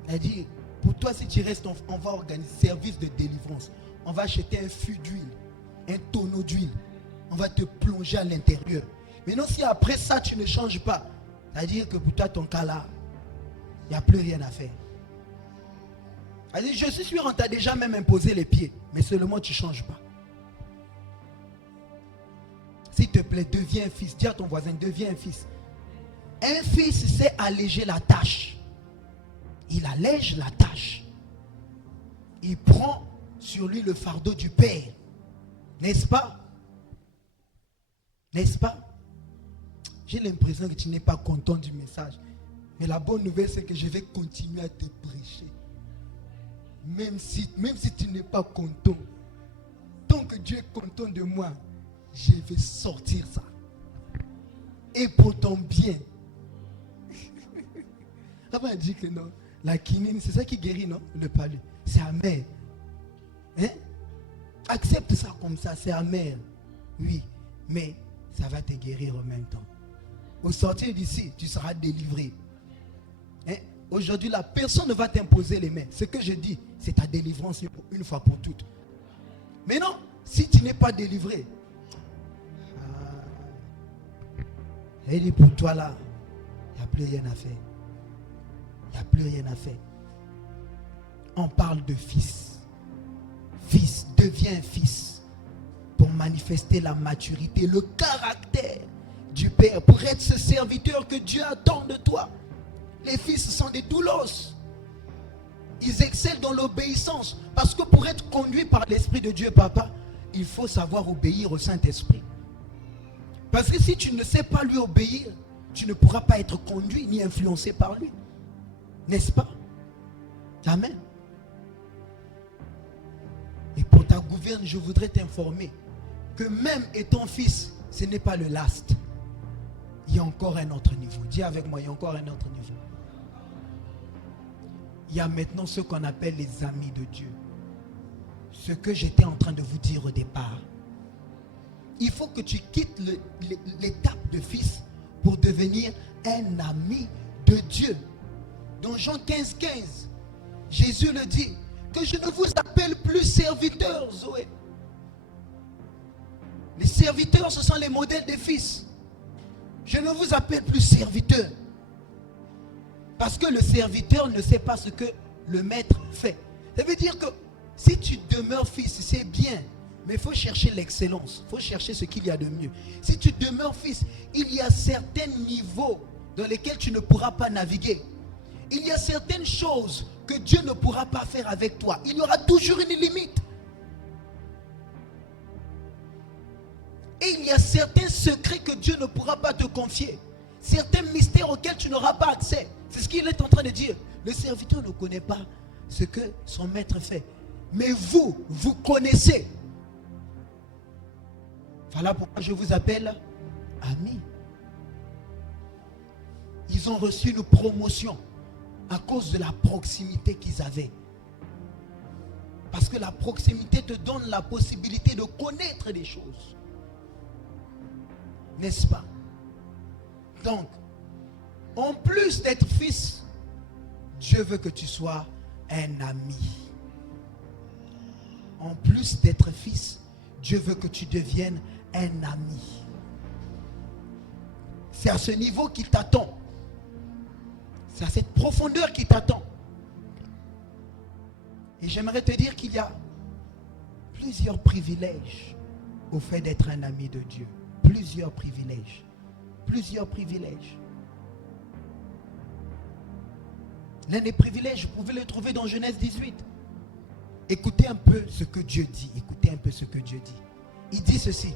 Elle dit, pour toi, si tu restes, on va organiser un service de délivrance. On va acheter un fût d'huile, un tonneau d'huile. On va te plonger à l'intérieur. Mais non, si après ça, tu ne changes pas, c'est-à-dire que pour toi, ton cas là, il n'y a plus rien à faire. Elle dit, je suis sûr, on t'a déjà même imposé les pieds, mais seulement tu ne changes pas. S'il te plaît, deviens un fils. Dis à ton voisin, deviens un fils. Un fils sait alléger la tâche. Il allège la tâche. Il prend sur lui le fardeau du Père. N'est-ce pas? N'est-ce pas? J'ai l'impression que tu n'es pas content du message. Mais la bonne nouvelle, c'est que je vais continuer à te prêcher. Même si tu n'es pas content. Tant que Dieu est content de moi, je vais sortir ça. Et pour ton bien. Avant, elle dit que non. La quinine, c'est ça qui guérit, non? Le palu. C'est amer. Hein? Accepte ça comme ça, c'est amer. Oui, mais ça va te guérir en même temps. Au sortir d'ici, tu seras délivré. Hein? Aujourd'hui, la personne ne va t'imposer les mains. Ce que je dis, c'est ta délivrance une fois pour toutes. Mais non, si tu n'es pas délivré, elle dit pour toi là, il n'y a plus rien à faire. Il n'y a plus rien à faire. On parle de fils. Fils, deviens fils. Pour manifester la maturité, le caractère du Père. Pour être ce serviteur que Dieu attend de toi. Les fils sont des doulos. Ils excellent dans l'obéissance. Parce que pour être conduit par l'Esprit de Dieu, papa, il faut savoir obéir au Saint-Esprit. Parce que si tu ne sais pas lui obéir, tu ne pourras pas être conduit ni influencé par lui. N'est-ce pas? Amen. Et pour ta gouverne, je voudrais t'informer que même étant fils, ce n'est pas le last. Il y a encore un autre niveau. Dis avec moi, il y a encore un autre niveau. Il y a maintenant ce qu'on appelle les amis de Dieu. Ce que j'étais en train de vous dire au départ. Il faut que tu quittes l'étape de fils pour devenir un ami de Dieu. Dans Jean 15, 15, Jésus le dit, que je ne vous appelle plus serviteurs, Zoé. Les serviteurs, ce sont les modèles des fils. Je ne vous appelle plus serviteurs. Parce que le serviteur ne sait pas ce que le maître fait. Ça veut dire que si tu demeures fils, c'est bien. Mais il faut chercher l'excellence. Il faut chercher ce qu'il y a de mieux. Si tu demeures fils, il y a certains niveaux dans lesquels tu ne pourras pas naviguer. Il y a certaines choses que Dieu ne pourra pas faire avec toi. Il y aura toujours une limite. Et il y a certains secrets que Dieu ne pourra pas te confier. Certains mystères auxquels tu n'auras pas accès. C'est ce qu'il est en train de dire. Le serviteur ne connaît pas ce que son maître fait. Mais vous, vous connaissez. Voilà pourquoi je vous appelle amis. Ils ont reçu une promotion à cause de la proximité qu'ils avaient. Parce que la proximité te donne la possibilité de connaître des choses. N'est-ce pas? Donc, en plus d'être fils, Dieu veut que tu sois un ami. En plus d'être fils, Dieu veut que tu deviennes un ami. C'est à ce niveau qu'il t'attend. C'est à cette profondeur qu'il t'attend. Et j'aimerais te dire qu'il y a plusieurs privilèges au fait d'être un ami de Dieu. Plusieurs privilèges. Plusieurs privilèges. L'un des privilèges, vous pouvez le trouver dans Genèse 18. Écoutez un peu ce que Dieu dit. Écoutez un peu ce que Dieu dit. Il dit ceci.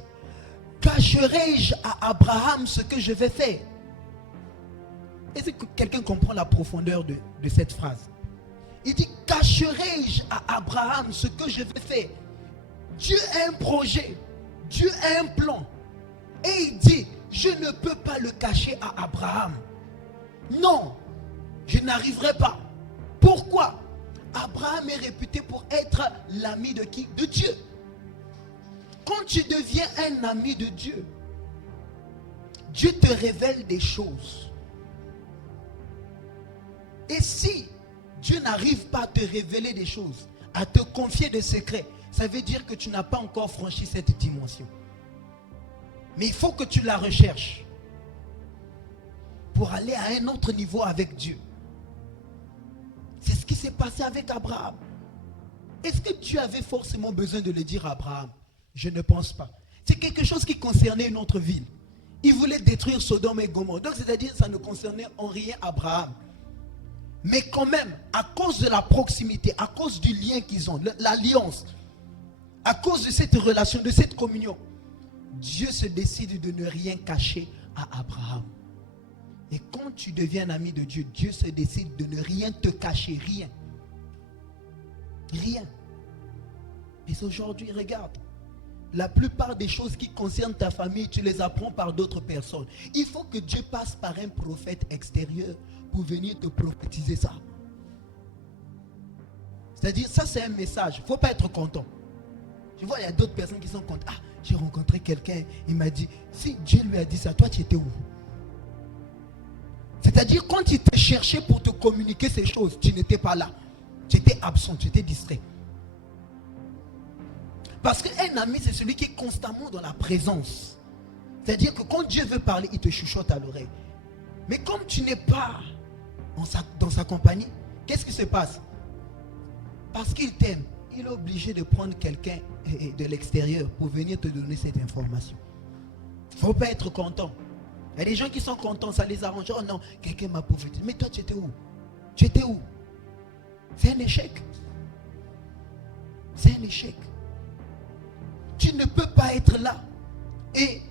Cacherai-je à Abraham ce que je vais faire? Est-ce que quelqu'un comprend la profondeur de cette phrase? Il dit, cacherai-je à Abraham ce que je vais faire? Dieu a un projet. Dieu a un plan. Et il dit, je ne peux pas le cacher à Abraham. Non, je n'arriverai pas. Pourquoi? Abraham est réputé pour être l'ami de qui? De Dieu. Quand tu deviens un ami de Dieu, Dieu te révèle des choses Et si Dieu n'arrive pas à te révéler des choses, à te confier des secrets, ça veut dire que tu n'as pas encore franchi cette dimension. Mais il faut que tu la recherches pour aller à un autre niveau avec Dieu. C'est ce qui s'est passé avec Abraham. Est-ce que Dieu avait forcément besoin de le dire à Abraham? Je ne pense pas. C'est quelque chose qui concernait une autre ville. Il voulait détruire Sodome et Gomorrhe. Donc c'est-à-dire que ça ne concernait en rien Abraham. Mais quand même, à cause de la proximité, à cause du lien qu'ils ont, l'alliance, à cause de cette relation, de cette communion, Dieu se décide de ne rien cacher à Abraham. Et quand tu deviens un ami de Dieu, Dieu se décide de ne rien te cacher, rien. Rien. Mais aujourd'hui, regarde, la plupart des choses qui concernent ta famille, tu les apprends par d'autres personnes. Il faut que Dieu passe par un prophète extérieur pour venir te prophétiser ça. C'est-à-dire, ça c'est un message. Il ne faut pas être content. Tu vois, il y a d'autres personnes qui sont contentes. Ah, j'ai rencontré quelqu'un, il m'a dit, si Dieu lui a dit ça, toi tu étais où? C'est-à-dire, quand il t'a cherché pour te communiquer ces choses, tu n'étais pas là. Tu étais absent, tu étais distrait. Parce qu'un ami, c'est celui qui est constamment dans la présence. C'est-à-dire que quand Dieu veut parler, il te chuchote à l'oreille. Mais comme tu n'es pas dans sa compagnie, qu'est-ce qui se passe? Parce qu'il t'aime, il est obligé de prendre quelqu'un de l'extérieur pour venir te donner cette information. Il ne faut pas être content. Il y a des gens qui sont contents, ça les arrange. Oh non, quelqu'un m'a prophétisé. Mais toi, tu étais où? Tu étais où? C'est un échec. C'est un échec. Tu ne peux pas être là. Et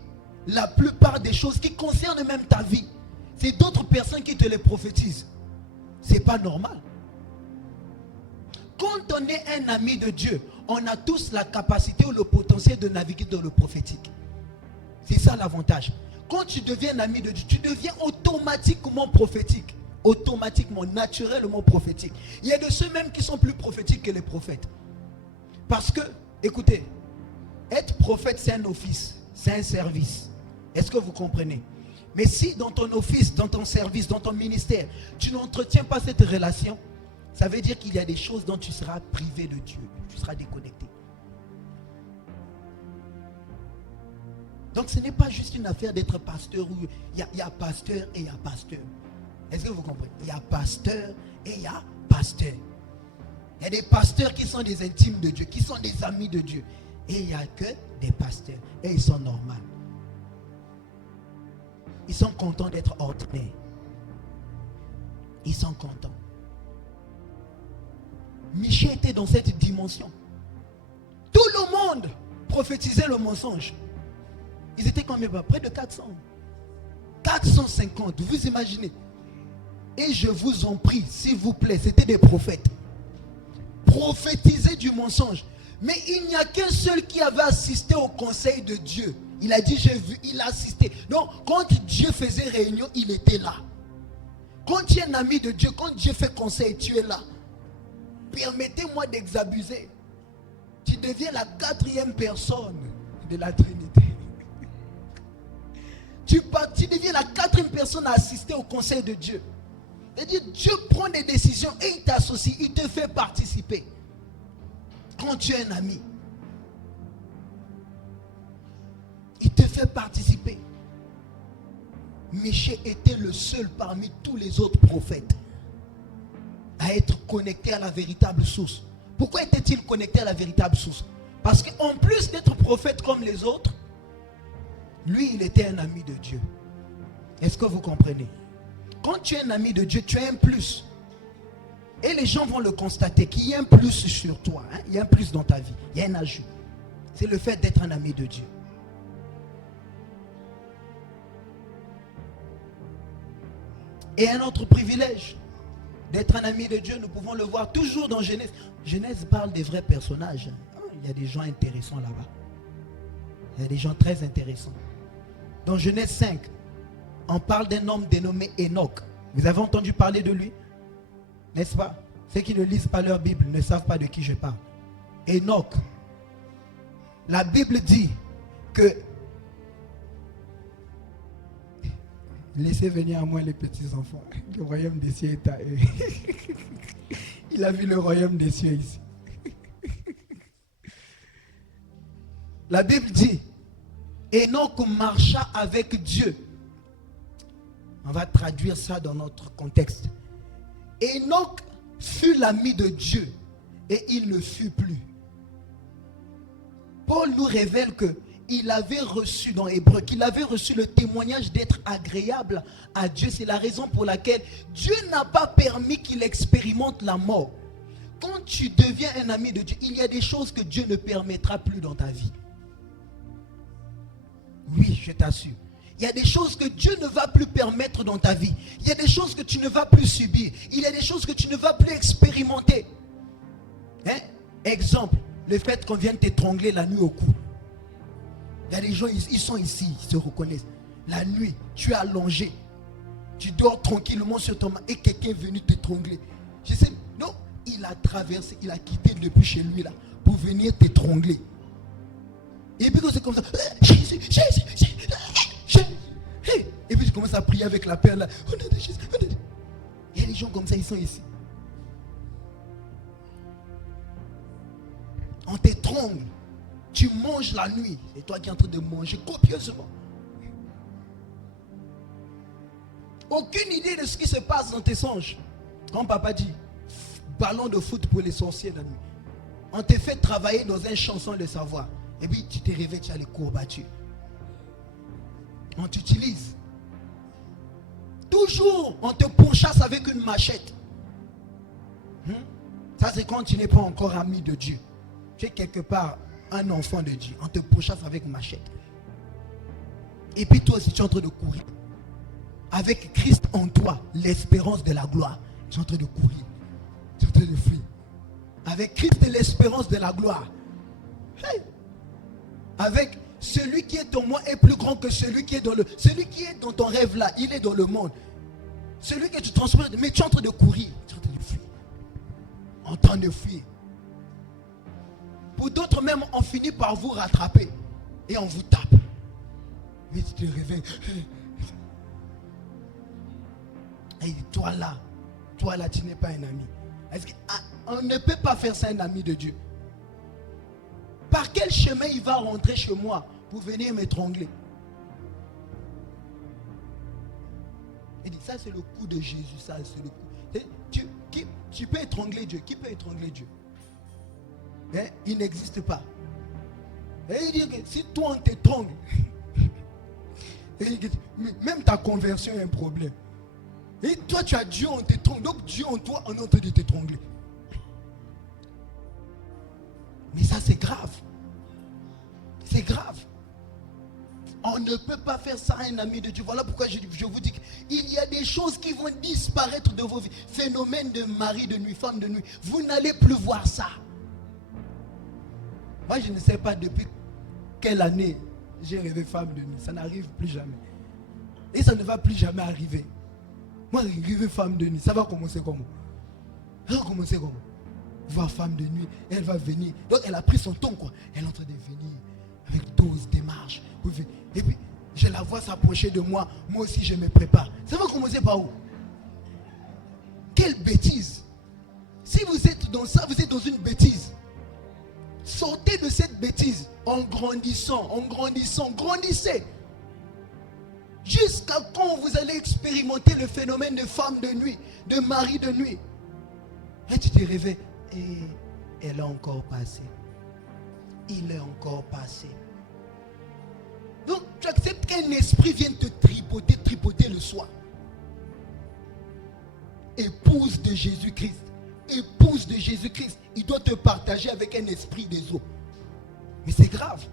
la plupart des choses qui concernent même ta vie, c'est d'autres personnes qui te les prophétisent. C'est pas normal. Quand on est un ami de Dieu, on a tous la capacité ou le potentiel de naviguer dans le prophétique. C'est ça l'avantage. Quand tu deviens un ami de Dieu, tu deviens automatiquement prophétique. Automatiquement, naturellement prophétique. Il y a de ceux même qui sont plus prophétiques que les prophètes. Parce que, écoutez, être prophète, c'est un office, c'est un service. Est-ce que vous comprenez? Mais si dans ton office, dans ton service, dans ton ministère, tu n'entretiens pas cette relation, ça veut dire qu'il y a des choses dont tu seras privé de Dieu. Tu seras déconnecté. Donc ce n'est pas juste une affaire d'être pasteur où il y a pasteur et il y a pasteur. Est-ce que vous comprenez? Il y a pasteur et il y a pasteur. Il y a des pasteurs qui sont des intimes de Dieu, qui sont des amis de Dieu. Et il n'y a que des pasteurs. Et ils sont normaux. Ils sont contents d'être ordinaires. Ils sont contents. Michel était dans cette dimension. Tout le monde prophétisait le mensonge. Ils étaient combien? Près de 400. 450, vous imaginez. Et je vous en prie, s'il vous plaît, c'était des prophètes. Prophétiser du mensonge. Mais il n'y a qu'un seul qui avait assisté au conseil de Dieu. Il a dit, j'ai vu, il a assisté. Donc, quand Dieu faisait réunion, il était là. Quand tu es un ami de Dieu, quand Dieu fait conseil, tu es là. Permettez-moi d'exabuser. Tu deviens la 4e personne de la Trinité. Tu deviens la 4e personne à assister au conseil de Dieu. C'est-à-dire, Dieu prend des décisions et il t'associe, il te fait participer. Quand tu es un ami, il te fait participer. Michée était le seul parmi tous les autres prophètes à être connecté à la véritable source. Pourquoi était-il connecté à la véritable source? Parce qu'en plus d'être prophète comme les autres, lui, il était un ami de Dieu. Est-ce que vous comprenez? Quand tu es un ami de Dieu, tu as un plus. Et les gens vont le constater qu'il y a un plus sur toi. Hein? Il y a un plus dans ta vie. Il y a un ajout. C'est le fait d'être un ami de Dieu. Et un autre privilège d'être un ami de Dieu, nous pouvons le voir toujours dans Genèse. Genèse parle des vrais personnages. Il y a des gens intéressants là-bas. Il y a des gens très intéressants. Dans Genèse 5, on parle d'un homme dénommé Enoch. Vous avez entendu parler de lui? N'est-ce pas? Ceux qui ne lisent pas leur Bible ne savent pas de qui je parle. Enoch. La Bible dit que Laissez venir à moi les petits-enfants. Le royaume des cieux est à eux. Il a vu le royaume des cieux ici. La Bible dit, Enoch marcha avec Dieu. On va traduire ça dans notre contexte. Enoch fut l'ami de Dieu et il ne fut plus. Paul nous révèle qu'il avait reçu dans Hébreu, qu'il avait reçu le témoignage d'être agréable à Dieu. C'est la raison pour laquelle Dieu n'a pas permis qu'il expérimente la mort. Quand tu deviens un ami de Dieu, il y a des choses que Dieu ne permettra plus dans ta vie. Oui, je t'assure. Il y a des choses que Dieu ne va plus permettre dans ta vie. Il y a des choses que tu ne vas plus subir. Il y a des choses que tu ne vas plus expérimenter. Hein? Exemple, le fait qu'on vienne t'étrangler la nuit au cou. Il y a des gens, ils sont ici, ils se reconnaissent. La nuit, tu es allongé. Tu dors tranquillement sur ton mat et quelqu'un est venu t'étrangler. Je sais, non, il a traversé, il a quitté depuis chez lui là pour venir t'étrangler. Et puis quand c'est comme ça, Jésus, Jésus, Jésus. Et puis tu commences à prier avec la perle là. Il y a des gens comme ça, ils sont ici. On t'étrangle. Tu manges la nuit. Et toi qui es en train de manger copieusement. Aucune idée de ce qui se passe dans tes songes. Comme papa dit, ballon de foot pour les sorciers la nuit. On te fait travailler dans un champ sans le savoir. Et puis tu te réveilles, tu as les courbatures. On t'utilise. Toujours, on te pourchasse avec une machette. Ça, c'est quand tu n'es pas encore ami de Dieu. Tu es quelque part un enfant de Dieu. On te pourchasse avec une machette. Et puis toi aussi, tu es en train de courir. Avec Christ en toi, l'espérance de la gloire. Tu es en train de courir. Tu es en train de fuir. Avec Christ et l'espérance de la gloire. Hey. Avec celui qui est en moi est plus grand que celui qui est dans le... Celui qui est dans ton rêve là, il est dans le monde. Celui que tu transportes, mais tu es en train de courir. Tu es en train de fuir. En train de fuir. Pour d'autres même, on finit par vous rattraper. Et on vous tape. Mais tu te réveilles. Et toi là, tu n'es pas un ami. Est-ce qu'on ne peut pas faire ça un ami de Dieu? Par quel chemin il va rentrer chez moi pour venir m'étrangler? Il dit, ça c'est le coup de Jésus, ça c'est le coup. Tu peux étrangler Dieu. Qui peut étrangler Dieu? Hein? Il n'existe pas. Et il dit que si toi on t'étrangle, même ta conversion est un problème. Et toi tu as Dieu, on t'étrangle. Donc Dieu en toi, on est en train de t'étrangler. Mais ça c'est grave. C'est grave. On ne peut pas faire ça à un ami de Dieu. Voilà pourquoi je vous dis qu'il y a des choses qui vont disparaître de vos vies. Phénomène de mari de nuit, femme de nuit. Vous n'allez plus voir ça. Moi je ne sais pas depuis quelle année j'ai rêvé femme de nuit. Ça n'arrive plus jamais. Et ça ne va plus jamais arriver. Moi rêver femme de nuit, ça va commencer comment? Ça va commencer comment? Voir femme de nuit, elle va venir. Donc elle a pris son temps quoi. Elle est en train de venir avec 12 démarches. Et puis je la vois s'approcher de moi. Moi aussi je me prépare. Ça va commencer par où? Quelle bêtise! Si vous êtes dans ça, vous êtes dans une bêtise. Sortez de cette bêtise en grandissant, grandissez. Jusqu'à quand vous allez expérimenter le phénomène de femme de nuit, de mari de nuit. Et tu te réveilles. Et elle a encore passé. Il est encore passé. Donc tu acceptes qu'un esprit vienne te tripoter le soir. Épouse de Jésus-Christ. Épouse de Jésus-Christ. Il doit te partager avec un esprit des eaux. Mais c'est grave.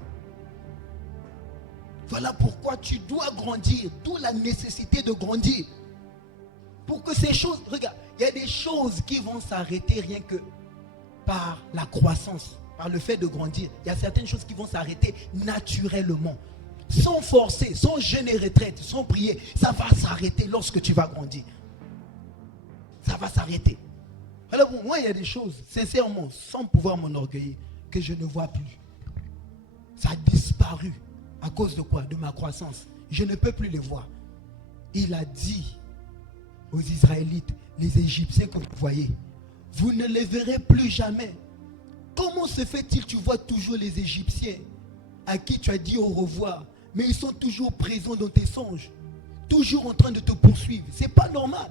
Voilà pourquoi tu dois grandir. D'où la nécessité de grandir. Pour que ces choses... Regarde, il y a des choses qui vont s'arrêter rien que par la croissance, par le fait de grandir. Il y a certaines choses qui vont s'arrêter naturellement. Sans forcer, sans jeûner retraite, sans prier. Ça va s'arrêter lorsque tu vas grandir. Ça va s'arrêter. Alors bon, moi il y a des choses, sincèrement, sans pouvoir m'enorgueillir, que je ne vois plus. Ça a disparu. À cause de quoi? De ma croissance. Je ne peux plus les voir. il a dit aux Israélites, les Égyptiens que vous voyez, vous ne les verrez plus jamais. Comment se fait-il que tu vois toujours les Égyptiens à qui tu as dit au revoir, mais ils sont toujours présents dans tes songes, toujours en train de te poursuivre? C'est pas normal.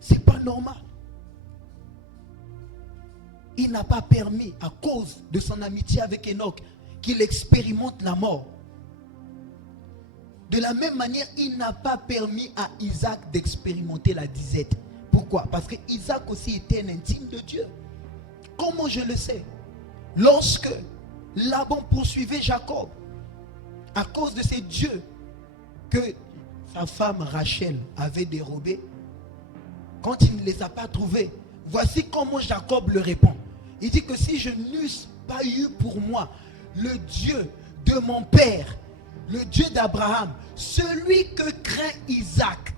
C'est pas normal. Il n'a pas permis, à cause de son amitié avec Enoch, qu'il expérimente la mort. De la même manière, il n'a pas permis à Isaac d'expérimenter la disette. Pourquoi? Parce que Isaac aussi était un intime de Dieu. Comment je le sais? Lorsque Laban poursuivait Jacob, à cause de ces dieux que sa femme Rachel avait dérobés, quand il ne les a pas trouvés, voici comment Jacob le répond. Il dit que si je n'eusse pas eu pour moi le Dieu de mon père, le Dieu d'Abraham, celui que craint Isaac.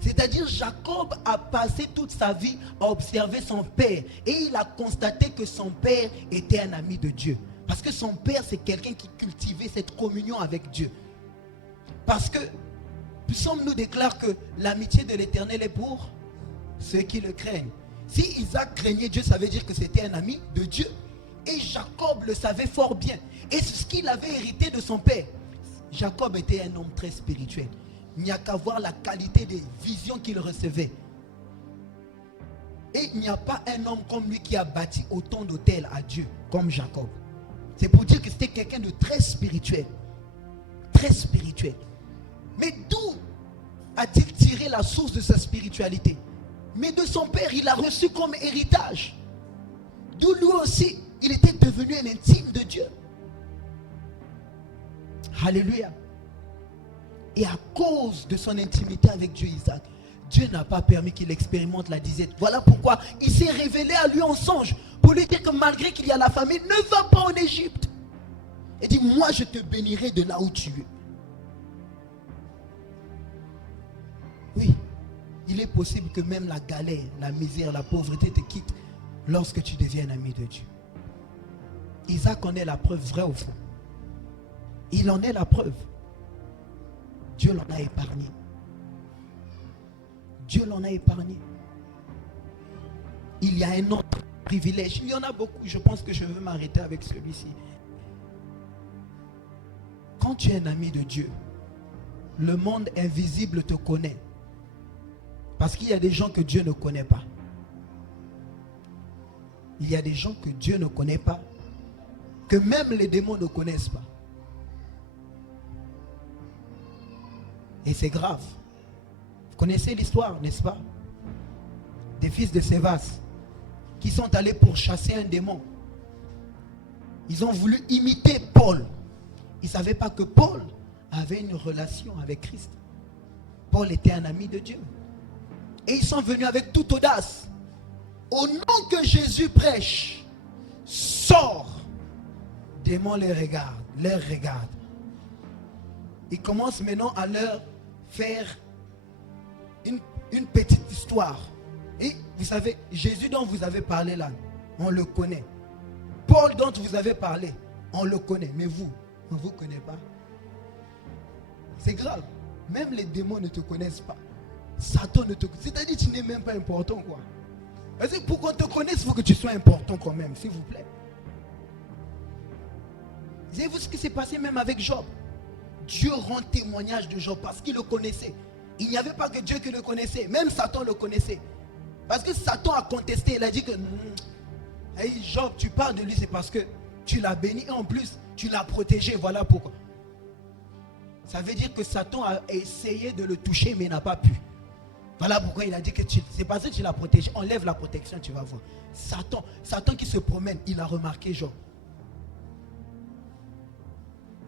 C'est-à-dire Jacob a passé toute sa vie à observer son père et il a constaté que son père était un ami de Dieu. Parce que son père, c'est quelqu'un qui cultivait cette communion avec Dieu. Parce que Psaume nous déclare que l'amitié de l'Éternel est pour ceux qui le craignent. Si Isaac craignait Dieu, ça veut dire que c'était un ami de Dieu. Et Jacob le savait fort bien. Et c'est ce qu'il avait hérité de son père. Jacob était un homme très spirituel. Il n'y a qu'à voir la qualité des visions qu'il recevait. Et il n'y a pas un homme comme lui qui a bâti autant d'autels à Dieu comme Jacob. C'est pour dire que c'était quelqu'un de très spirituel. Très spirituel. Mais d'où a-t-il tiré la source de sa spiritualité? Mais de son père, il a reçu comme héritage. D'où lui aussi, il était devenu un intime de Dieu. Alléluia. Et à cause de son intimité avec Dieu, Isaac, Dieu n'a pas permis qu'il expérimente la disette. Voilà pourquoi il s'est révélé à lui en songe pour lui dire que malgré qu'il y a la famine, ne va pas en Égypte. Il dit, moi je te bénirai de là où tu es. Oui, il est possible que même la galère, la misère, la pauvreté te quittent lorsque tu deviens un ami de Dieu. Isaac en est la preuve, vraie ou faux. Il en est la preuve. Dieu l'en a épargné. Dieu l'en a épargné. Il y a un autre privilège. Il y en a beaucoup. Je pense que je veux m'arrêter avec celui-ci. Quand tu es un ami de Dieu, le monde invisible te connaît. Parce qu'il y a des gens que Dieu ne connaît pas. Il y a des gens que Dieu ne connaît pas, que même les démons ne connaissent pas. Et c'est grave. Vous connaissez l'histoire, n'est-ce pas? Des fils de Sévas qui sont allés pour chasser un démon. Ils ont voulu imiter Paul. Ils ne savaient pas que Paul avait une relation avec Christ. Paul était un ami de Dieu. Et ils sont venus avec toute audace. Au nom que Jésus prêche, sort. Démon les regarde, les regarde. Il commence maintenant à leur faire une petite histoire. Et vous savez, Jésus dont vous avez parlé là, on le connaît. Paul dont vous avez parlé, on le connaît. Mais vous, on ne vous connaît pas. C'est grave. Même les démons ne te connaissent pas. Satan ne te connaît. C'est-à-dire que tu n'es même pas important, quoi. Parce que pour qu'on te connaisse, il faut que tu sois important quand même, s'il vous plaît. Vous avez vu ce qui s'est passé même avec Job? Dieu rend témoignage de Job parce qu'il le connaissait. Il n'y avait pas que Dieu qui le connaissait. Même Satan le connaissait. Parce que Satan a contesté. Il a dit que hey Job, tu parles de lui, c'est parce que tu l'as béni. Et en plus, tu l'as protégé. Voilà pourquoi. Ça veut dire que Satan a essayé de le toucher, mais n'a pas pu. Voilà pourquoi il a dit que c'est parce que tu l'as protégé. Enlève la protection, tu vas voir. Satan qui se promène, il a remarqué Job.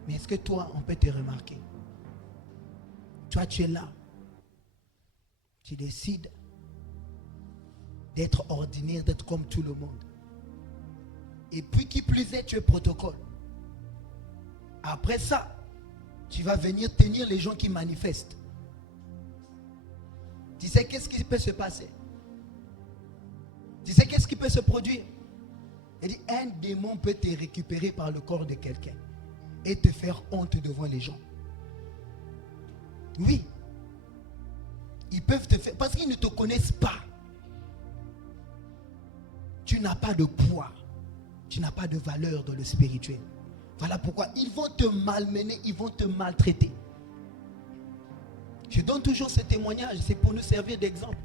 Mais est-ce que toi, on peut te remarquer? Toi, tu es là. Tu décides d'être ordinaire, d'être comme tout le monde. Et puis qui plus est, tu es protocole. Après ça, tu vas venir tenir les gens qui manifestent. Tu sais qu'est-ce qui peut se passer? Tu sais qu'est-ce qui peut se produire? Il dit, un démon peut te récupérer par le corps de quelqu'un et te faire honte devant les gens. Oui. Ils peuvent te faire, parce qu'ils ne te connaissent pas. Tu n'as pas de poids. Tu n'as pas de valeur dans le spirituel. Voilà pourquoi ils vont te malmener, ils vont te maltraiter. Je donne toujours ce témoignage, c'est pour nous servir d'exemple.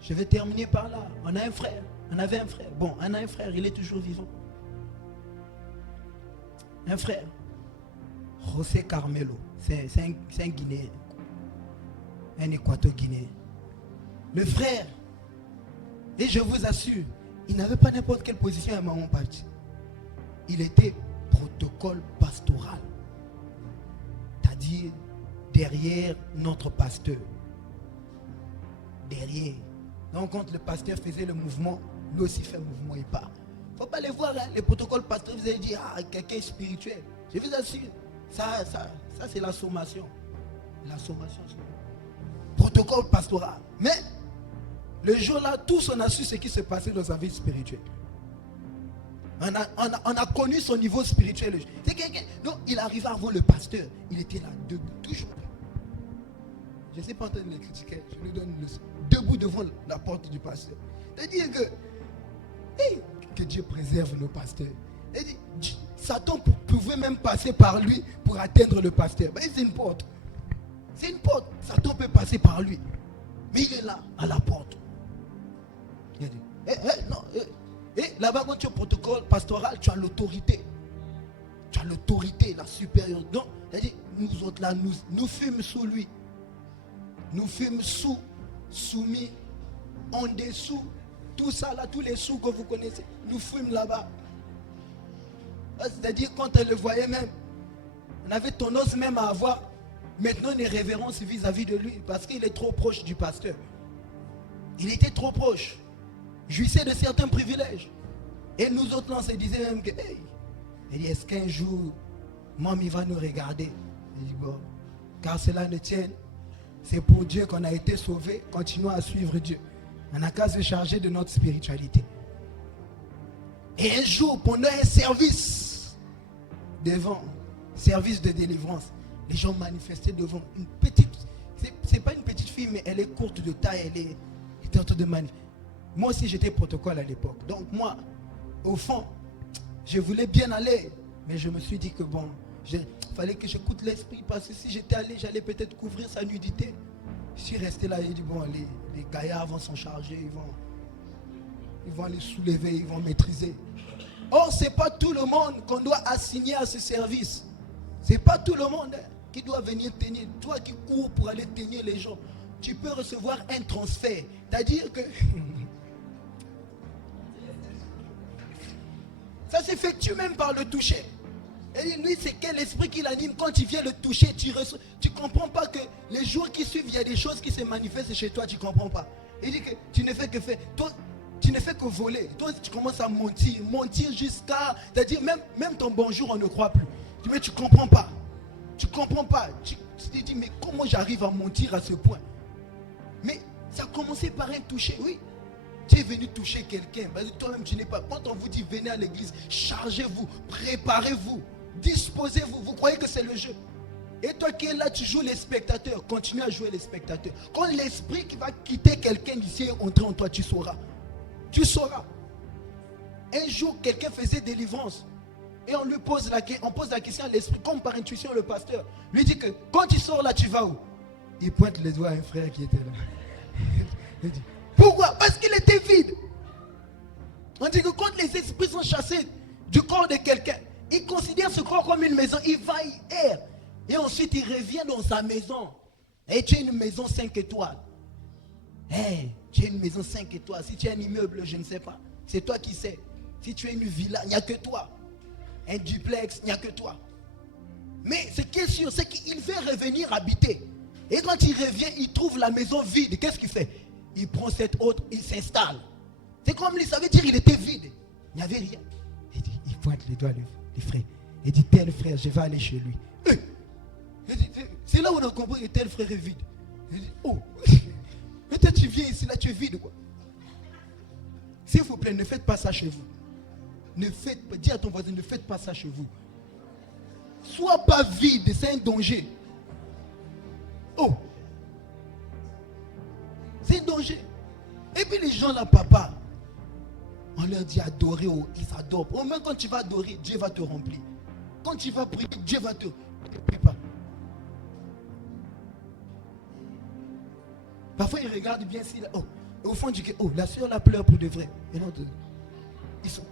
Je vais terminer par là. On a un frère, on avait un frère. Bon, on a un frère, il est toujours vivant. Un frère, José Carmelo, c'est un Guinéen, un Équato-Guinéen. Le frère, et je vous assure, il n'avait pas n'importe quelle position à Maman Parti. Il était protocole pastoral. C'est-à-dire derrière notre pasteur. Derrière. Donc quand le pasteur faisait le mouvement, lui aussi fait le mouvement et part. Il ne faut pas les voir, hein. Les protocoles pasteurs, vous allez dire, ah, quelqu'un est spirituel. Je vous assure, ça c'est la sommation. La sommation. Protocole pastoral. Mais le jour-là, tous on a su ce qui se passait dans sa vie spirituelle. On a connu son niveau spirituel. C'est quelqu'un. Non, il arrivait avant le pasteur. Il était là, debout, toujours. Je ne sais pas en train de le critiquer. Je lui donne le debout devant la porte du pasteur. C'est-à-dire que, hey, que Dieu préserve nos pasteurs. Satan pouvait même passer par lui pour atteindre le pasteur. Mais c'est une porte. C'est une porte. Satan peut passer par lui. Mais il est là, à la porte. Il a dit, et là-bas, quand tu es au protocole pastoral, tu as l'autorité. Tu as l'autorité, la supérieure. Donc, il a dit, nous autres là, nous fûmes sous lui. Nous fûmes soumis, en dessous. Tout ça là, tous les sous que vous connaissez, nous fûmes là-bas. C'est-à-dire, quand elle le voyait même, on avait tendance même à avoir maintenant une révérence vis-à-vis de lui, parce qu'il est trop proche du pasteur. Il était trop proche. Jouissait de certains privilèges. Et nous autres, on se disait même que, hey, il dit, est-ce qu'un jour, Mamie va nous regarder? Il dit, bon, car cela ne tienne. C'est pour Dieu qu'on a été sauvés. Continuons à suivre Dieu. On n'a qu'à se charger de notre spiritualité. Et un jour, pendant un service service de délivrance, les gens manifestaient devant une petite, c'est pas une petite fille, mais elle est courte de taille, elle était en train de manifester. Moi aussi j'étais protocole à l'époque. Donc moi, au fond, je voulais bien aller. Mais je me suis dit que bon, il fallait que j'écoute l'esprit. Parce que si j'étais allé, j'allais peut-être couvrir sa nudité. Je suis resté là et j'ai dit bon, les gaillards vont s'en charger. Ils vont les soulever, ils vont maîtriser. Or, ce n'est pas tout le monde qu'on doit assigner à ce service. Ce n'est pas tout le monde qui doit venir tenir. Toi qui cours pour aller tenir les gens, tu peux recevoir un transfert. C'est-à-dire que ça s'effectue même par le toucher. Et lui, c'est quel esprit qui l'anime. Quand il vient le toucher, tu ne comprends pas que les jours qui suivent, il y a des choses qui se manifestent chez toi, tu ne comprends pas. Il dit que tu ne fais que faire. Toi, tu ne fais que voler. Toi, tu commences à mentir jusqu'à... C'est-à-dire, même ton bonjour, on ne croit plus. Mais tu ne comprends pas. Tu ne comprends pas. Tu te dis, mais comment j'arrive à mentir à ce point? Mais ça a commencé par un toucher, oui. Tu es venu toucher quelqu'un. Toi-même, tu n'es pas. Quand on vous dit, venez à l'église, chargez-vous, préparez-vous, disposez-vous. Vous croyez que c'est le jeu? Et toi qui es là, tu joues les spectateurs. Continue à jouer les spectateurs. Quand l'esprit qui va quitter quelqu'un d'ici et entrer en toi, tu sauras. Tu sauras. Un jour, quelqu'un faisait délivrance. Et on pose la question à l'esprit, comme par intuition, le pasteur lui dit que quand tu sors là, tu vas où? Il pointe les doigts à un frère qui était là. Il dit, pourquoi? Parce qu'il était vide. On dit que quand les esprits sont chassés du corps de quelqu'un, il considère ce corps comme une maison, il va y erre. Et ensuite, il revient dans sa maison. Et tu as une maison 5 étoiles. Hey, tu as une maison 5 étoiles. Si tu as un immeuble, je ne sais pas. C'est toi qui sais. Si tu as une villa, il n'y a que toi. Un duplex, il n'y a que toi. Mais ce qui est sûr, c'est qu'il veut revenir habiter. Et quand il revient, il trouve la maison vide. Qu'est-ce qu'il fait? Il prend cette autre, il s'installe. C'est comme lui, ça veut dire qu'il était vide. Il n'y avait rien. Il pointe les doigts, les frères. Il dit, tel frère, je vais aller chez lui. C'est là où on a compris que tel frère est vide. Il dit, oh, mais toi tu viens ici, là tu es vide quoi. S'il vous plaît, ne faites pas ça chez vous. Dis à ton voisin, ne faites pas ça chez vous. Sois pas vide, c'est un danger. C'est un danger. Et puis les gens là, papa, on leur dit adorer, ils s'adorent. Au moins quand tu vas adorer, Dieu va te remplir. Quand tu vas prier, Dieu va te remplir. Parfois ils regardent bien si, au fond du cœur, la soeur la pleure pour de vrai. Et non, ils sont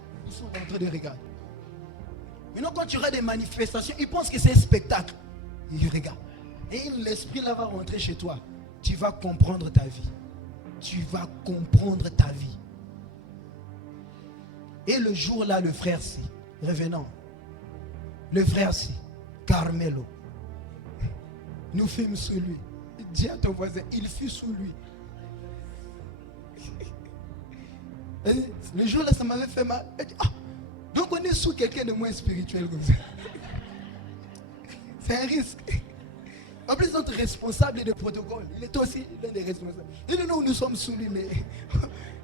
en train de regarder. Maintenant quand tu auras des manifestations, ils pensent que c'est un spectacle. Ils regardent. Et l'esprit là va rentrer chez toi. Tu vas comprendre ta vie. Tu vas comprendre ta vie. Et le jour là, le frère si, revenant, le frère si, Carmelo, nous fûmes sous lui. Dis à ton voisin, il fut sous lui. Et le jour là, ça m'avait fait mal. Dit, donc on est sous quelqu'un de moins spirituel comme ça. C'est un risque. En plus, notre responsable de protocole, il est aussi l'un des responsables. Et nous sommes sous lui, mais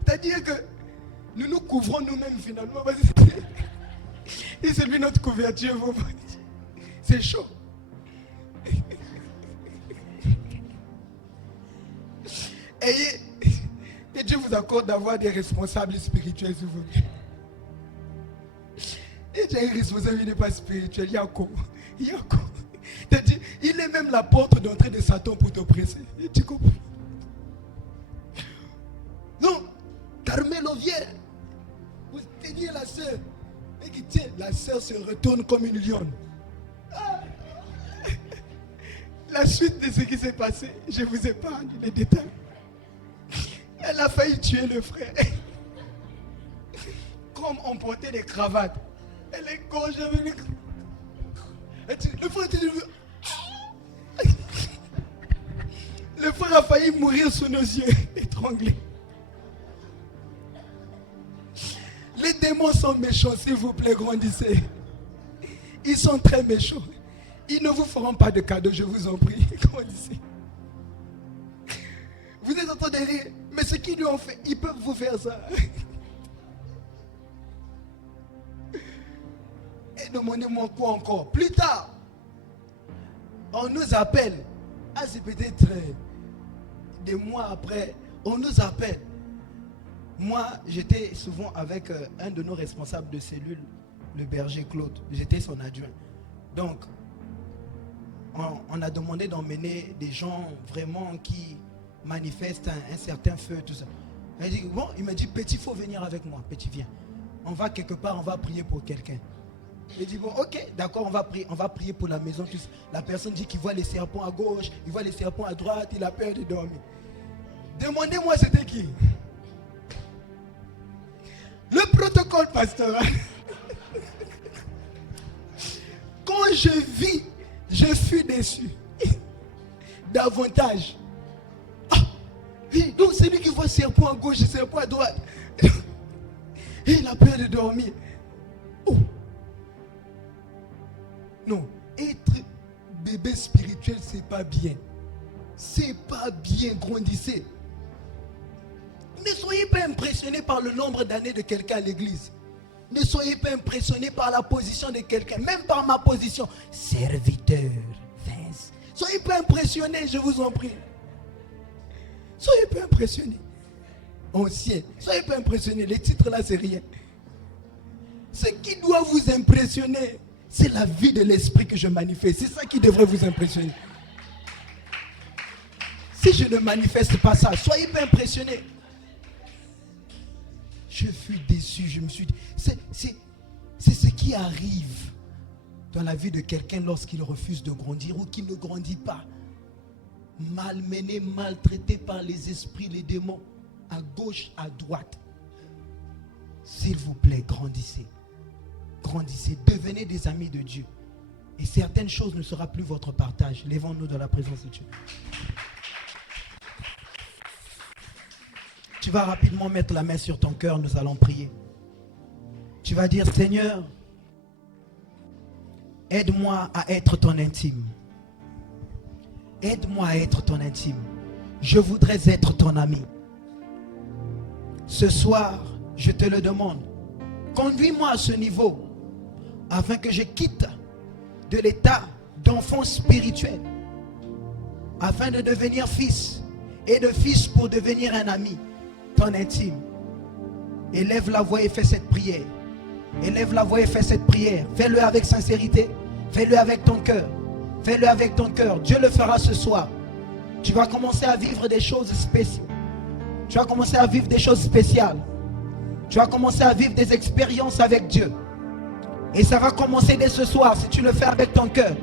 c'est-à-dire que nous nous couvrons nous-mêmes finalement. Et c'est lui notre couverture. C'est chaud. Et Dieu vous accorde d'avoir des responsables spirituels, s'il vous plaît. Et tu as un responsable, il n'est pas spirituel. Yako. Il est même la porte d'entrée de Satan pour t'oppresser. Tu comprends? Non, Carmelo vient. Vous tenez la sœur. Et qui tient, la sœur se retourne comme une lionne. La suite de ce qui s'est passé, je vous épargne les détails. Elle a failli tuer le frère. Comme on portait des cravates. Elle est gorgée avec les cravates. Le frère était le frère a failli mourir sous nos yeux, étranglé. Les démons sont méchants, s'il vous plaît, grandissez. Ils sont très méchants. Ils ne vous feront pas de cadeaux, je vous en prie, grandissez. Vous êtes en train de rire, mais ce qu'ils lui ont fait, ils peuvent vous faire ça. Et demandez-moi quoi encore. Plus tard, on nous appelle. C'est peut-être des mois après. On nous appelle. Moi, j'étais souvent avec un de nos responsables de cellule, le berger Claude. J'étais son adjoint. Donc, on a demandé d'emmener des gens vraiment qui manifestent un certain feu, tout ça. Il m'a dit, petit, il faut venir avec moi. Petit, viens. On va quelque part, on va prier pour quelqu'un. Il dit, bon, ok, d'accord, on va prier pour la maison. La personne dit qu'il voit les serpents à gauche, il voit les serpents à droite, il a peur de dormir. Demandez-moi, c'était qui? Le protocole pastoral. Quand je vis, je fus déçu. Davantage. Donc c'est lui qui voit serpent à gauche et serpent à droite. Et il a peur de dormir. Non, être bébé spirituel, c'est pas bien. C'est pas bien, grandissez. Ne soyez pas impressionnés par le nombre d'années de quelqu'un à l'église. Ne soyez pas impressionnés par la position de quelqu'un, même par ma position. Serviteur, Vince. Soyez pas impressionnés, je vous en prie. Soyez pas impressionnés. Ancien, soyez pas impressionnés. Les titres là, c'est rien. Ce qui doit vous impressionner, c'est la vie de l'esprit que je manifeste. C'est ça qui devrait vous impressionner. Si je ne manifeste pas ça, soyez pas impressionnés. Je fus déçu, je me suis dit, c'est ce qui arrive dans la vie de quelqu'un lorsqu'il refuse de grandir ou qu'il ne grandit pas. Malmené, maltraité par les esprits, les démons, à gauche, à droite. S'il vous plaît, grandissez. Grandissez, devenez des amis de Dieu. Et certaines choses ne seront plus votre partage. Lèvons-nous dans la présence de Dieu. Tu vas rapidement mettre la main sur ton cœur, nous allons prier. Tu vas dire, Seigneur, aide-moi à être ton intime. Aide-moi à être ton intime. Je voudrais être ton ami. Ce soir, je te le demande. Conduis-moi à ce niveau afin que je quitte de l'état d'enfant spirituel afin de devenir fils et de fils pour devenir un ami, ton intime. Élève la voix et fais cette prière. Élève la voix et fais cette prière. Fais-le avec sincérité. Fais-le avec ton cœur. Fais-le avec ton cœur. Dieu le fera ce soir. Tu vas commencer à vivre des choses spéciales. Tu vas commencer à vivre des choses spéciales. Tu vas commencer à vivre des expériences avec Dieu. Et ça va commencer dès ce soir si tu le fais avec ton cœur.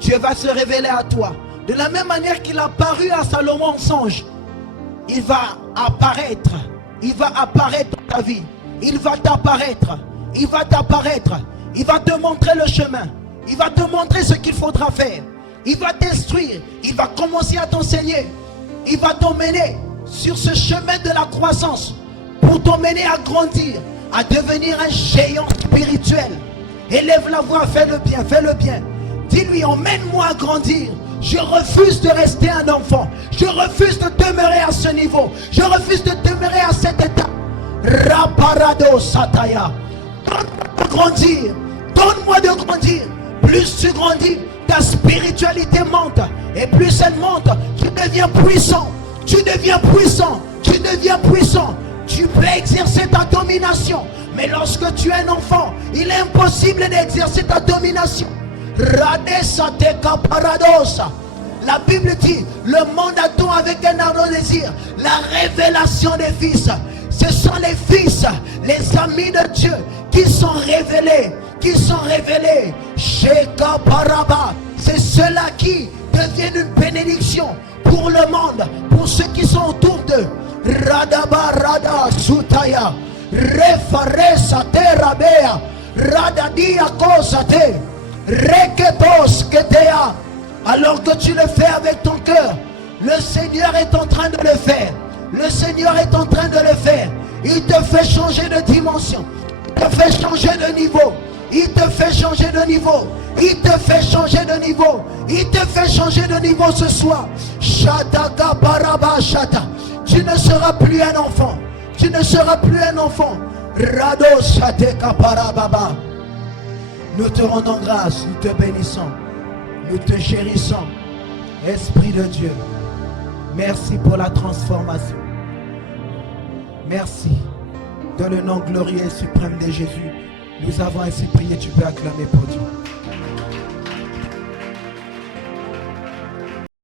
Dieu va se révéler à toi. De la même manière qu'il a apparu à Salomon en songe, il va apparaître. Il va apparaître dans ta vie. Il va t'apparaître. Il va t'apparaître. Il va te montrer le chemin. Il va te montrer ce qu'il faudra faire. Il va t'instruire. Il va commencer à t'enseigner. Il va t'emmener sur ce chemin de la croissance pour t'emmener à grandir, à devenir un géant spirituel. Élève la voix, fais le bien, fais le bien. Dis-lui, emmène-moi à grandir. Je refuse de rester un enfant. Je refuse de demeurer à ce niveau. Je refuse de demeurer à cet état. Raparado Sataya. Donne-moi de grandir. Donne-moi de grandir. Plus tu grandis, ta spiritualité monte. Et plus elle monte, tu deviens puissant. Tu deviens puissant. Tu deviens puissant. Tu peux exercer ta domination. Mais lorsque tu es un enfant, il est impossible d'exercer ta domination. La Bible dit, le monde attend avec un ardent désir la révélation des fils. Ce sont les fils, les amis de Dieu qui sont révélés, Sheka Paraba. C'est ceux-là qui deviennent une bénédiction pour le monde, pour ceux qui sont autour d'eux. Radaba Rada Sutaya, Refare Sate Rabea, Radadia Kosate. Alors que tu le fais avec ton cœur, le Seigneur est en train de le faire. Le Seigneur est en train de le faire. Il te fait changer de dimension. Il te fait changer de niveau. Il te fait changer de niveau. Il te fait changer de niveau. Il te fait changer de niveau ce soir. Shataka Baraba Shata. Tu ne seras plus un enfant. Tu ne seras plus un enfant. Rado Shateka Parababa. Nous te rendons grâce, nous te bénissons, nous te chérissons. Esprit de Dieu, merci pour la transformation. Merci. Dans le nom glorieux et suprême de Jésus, nous avons ainsi prié, tu peux acclamer pour Dieu.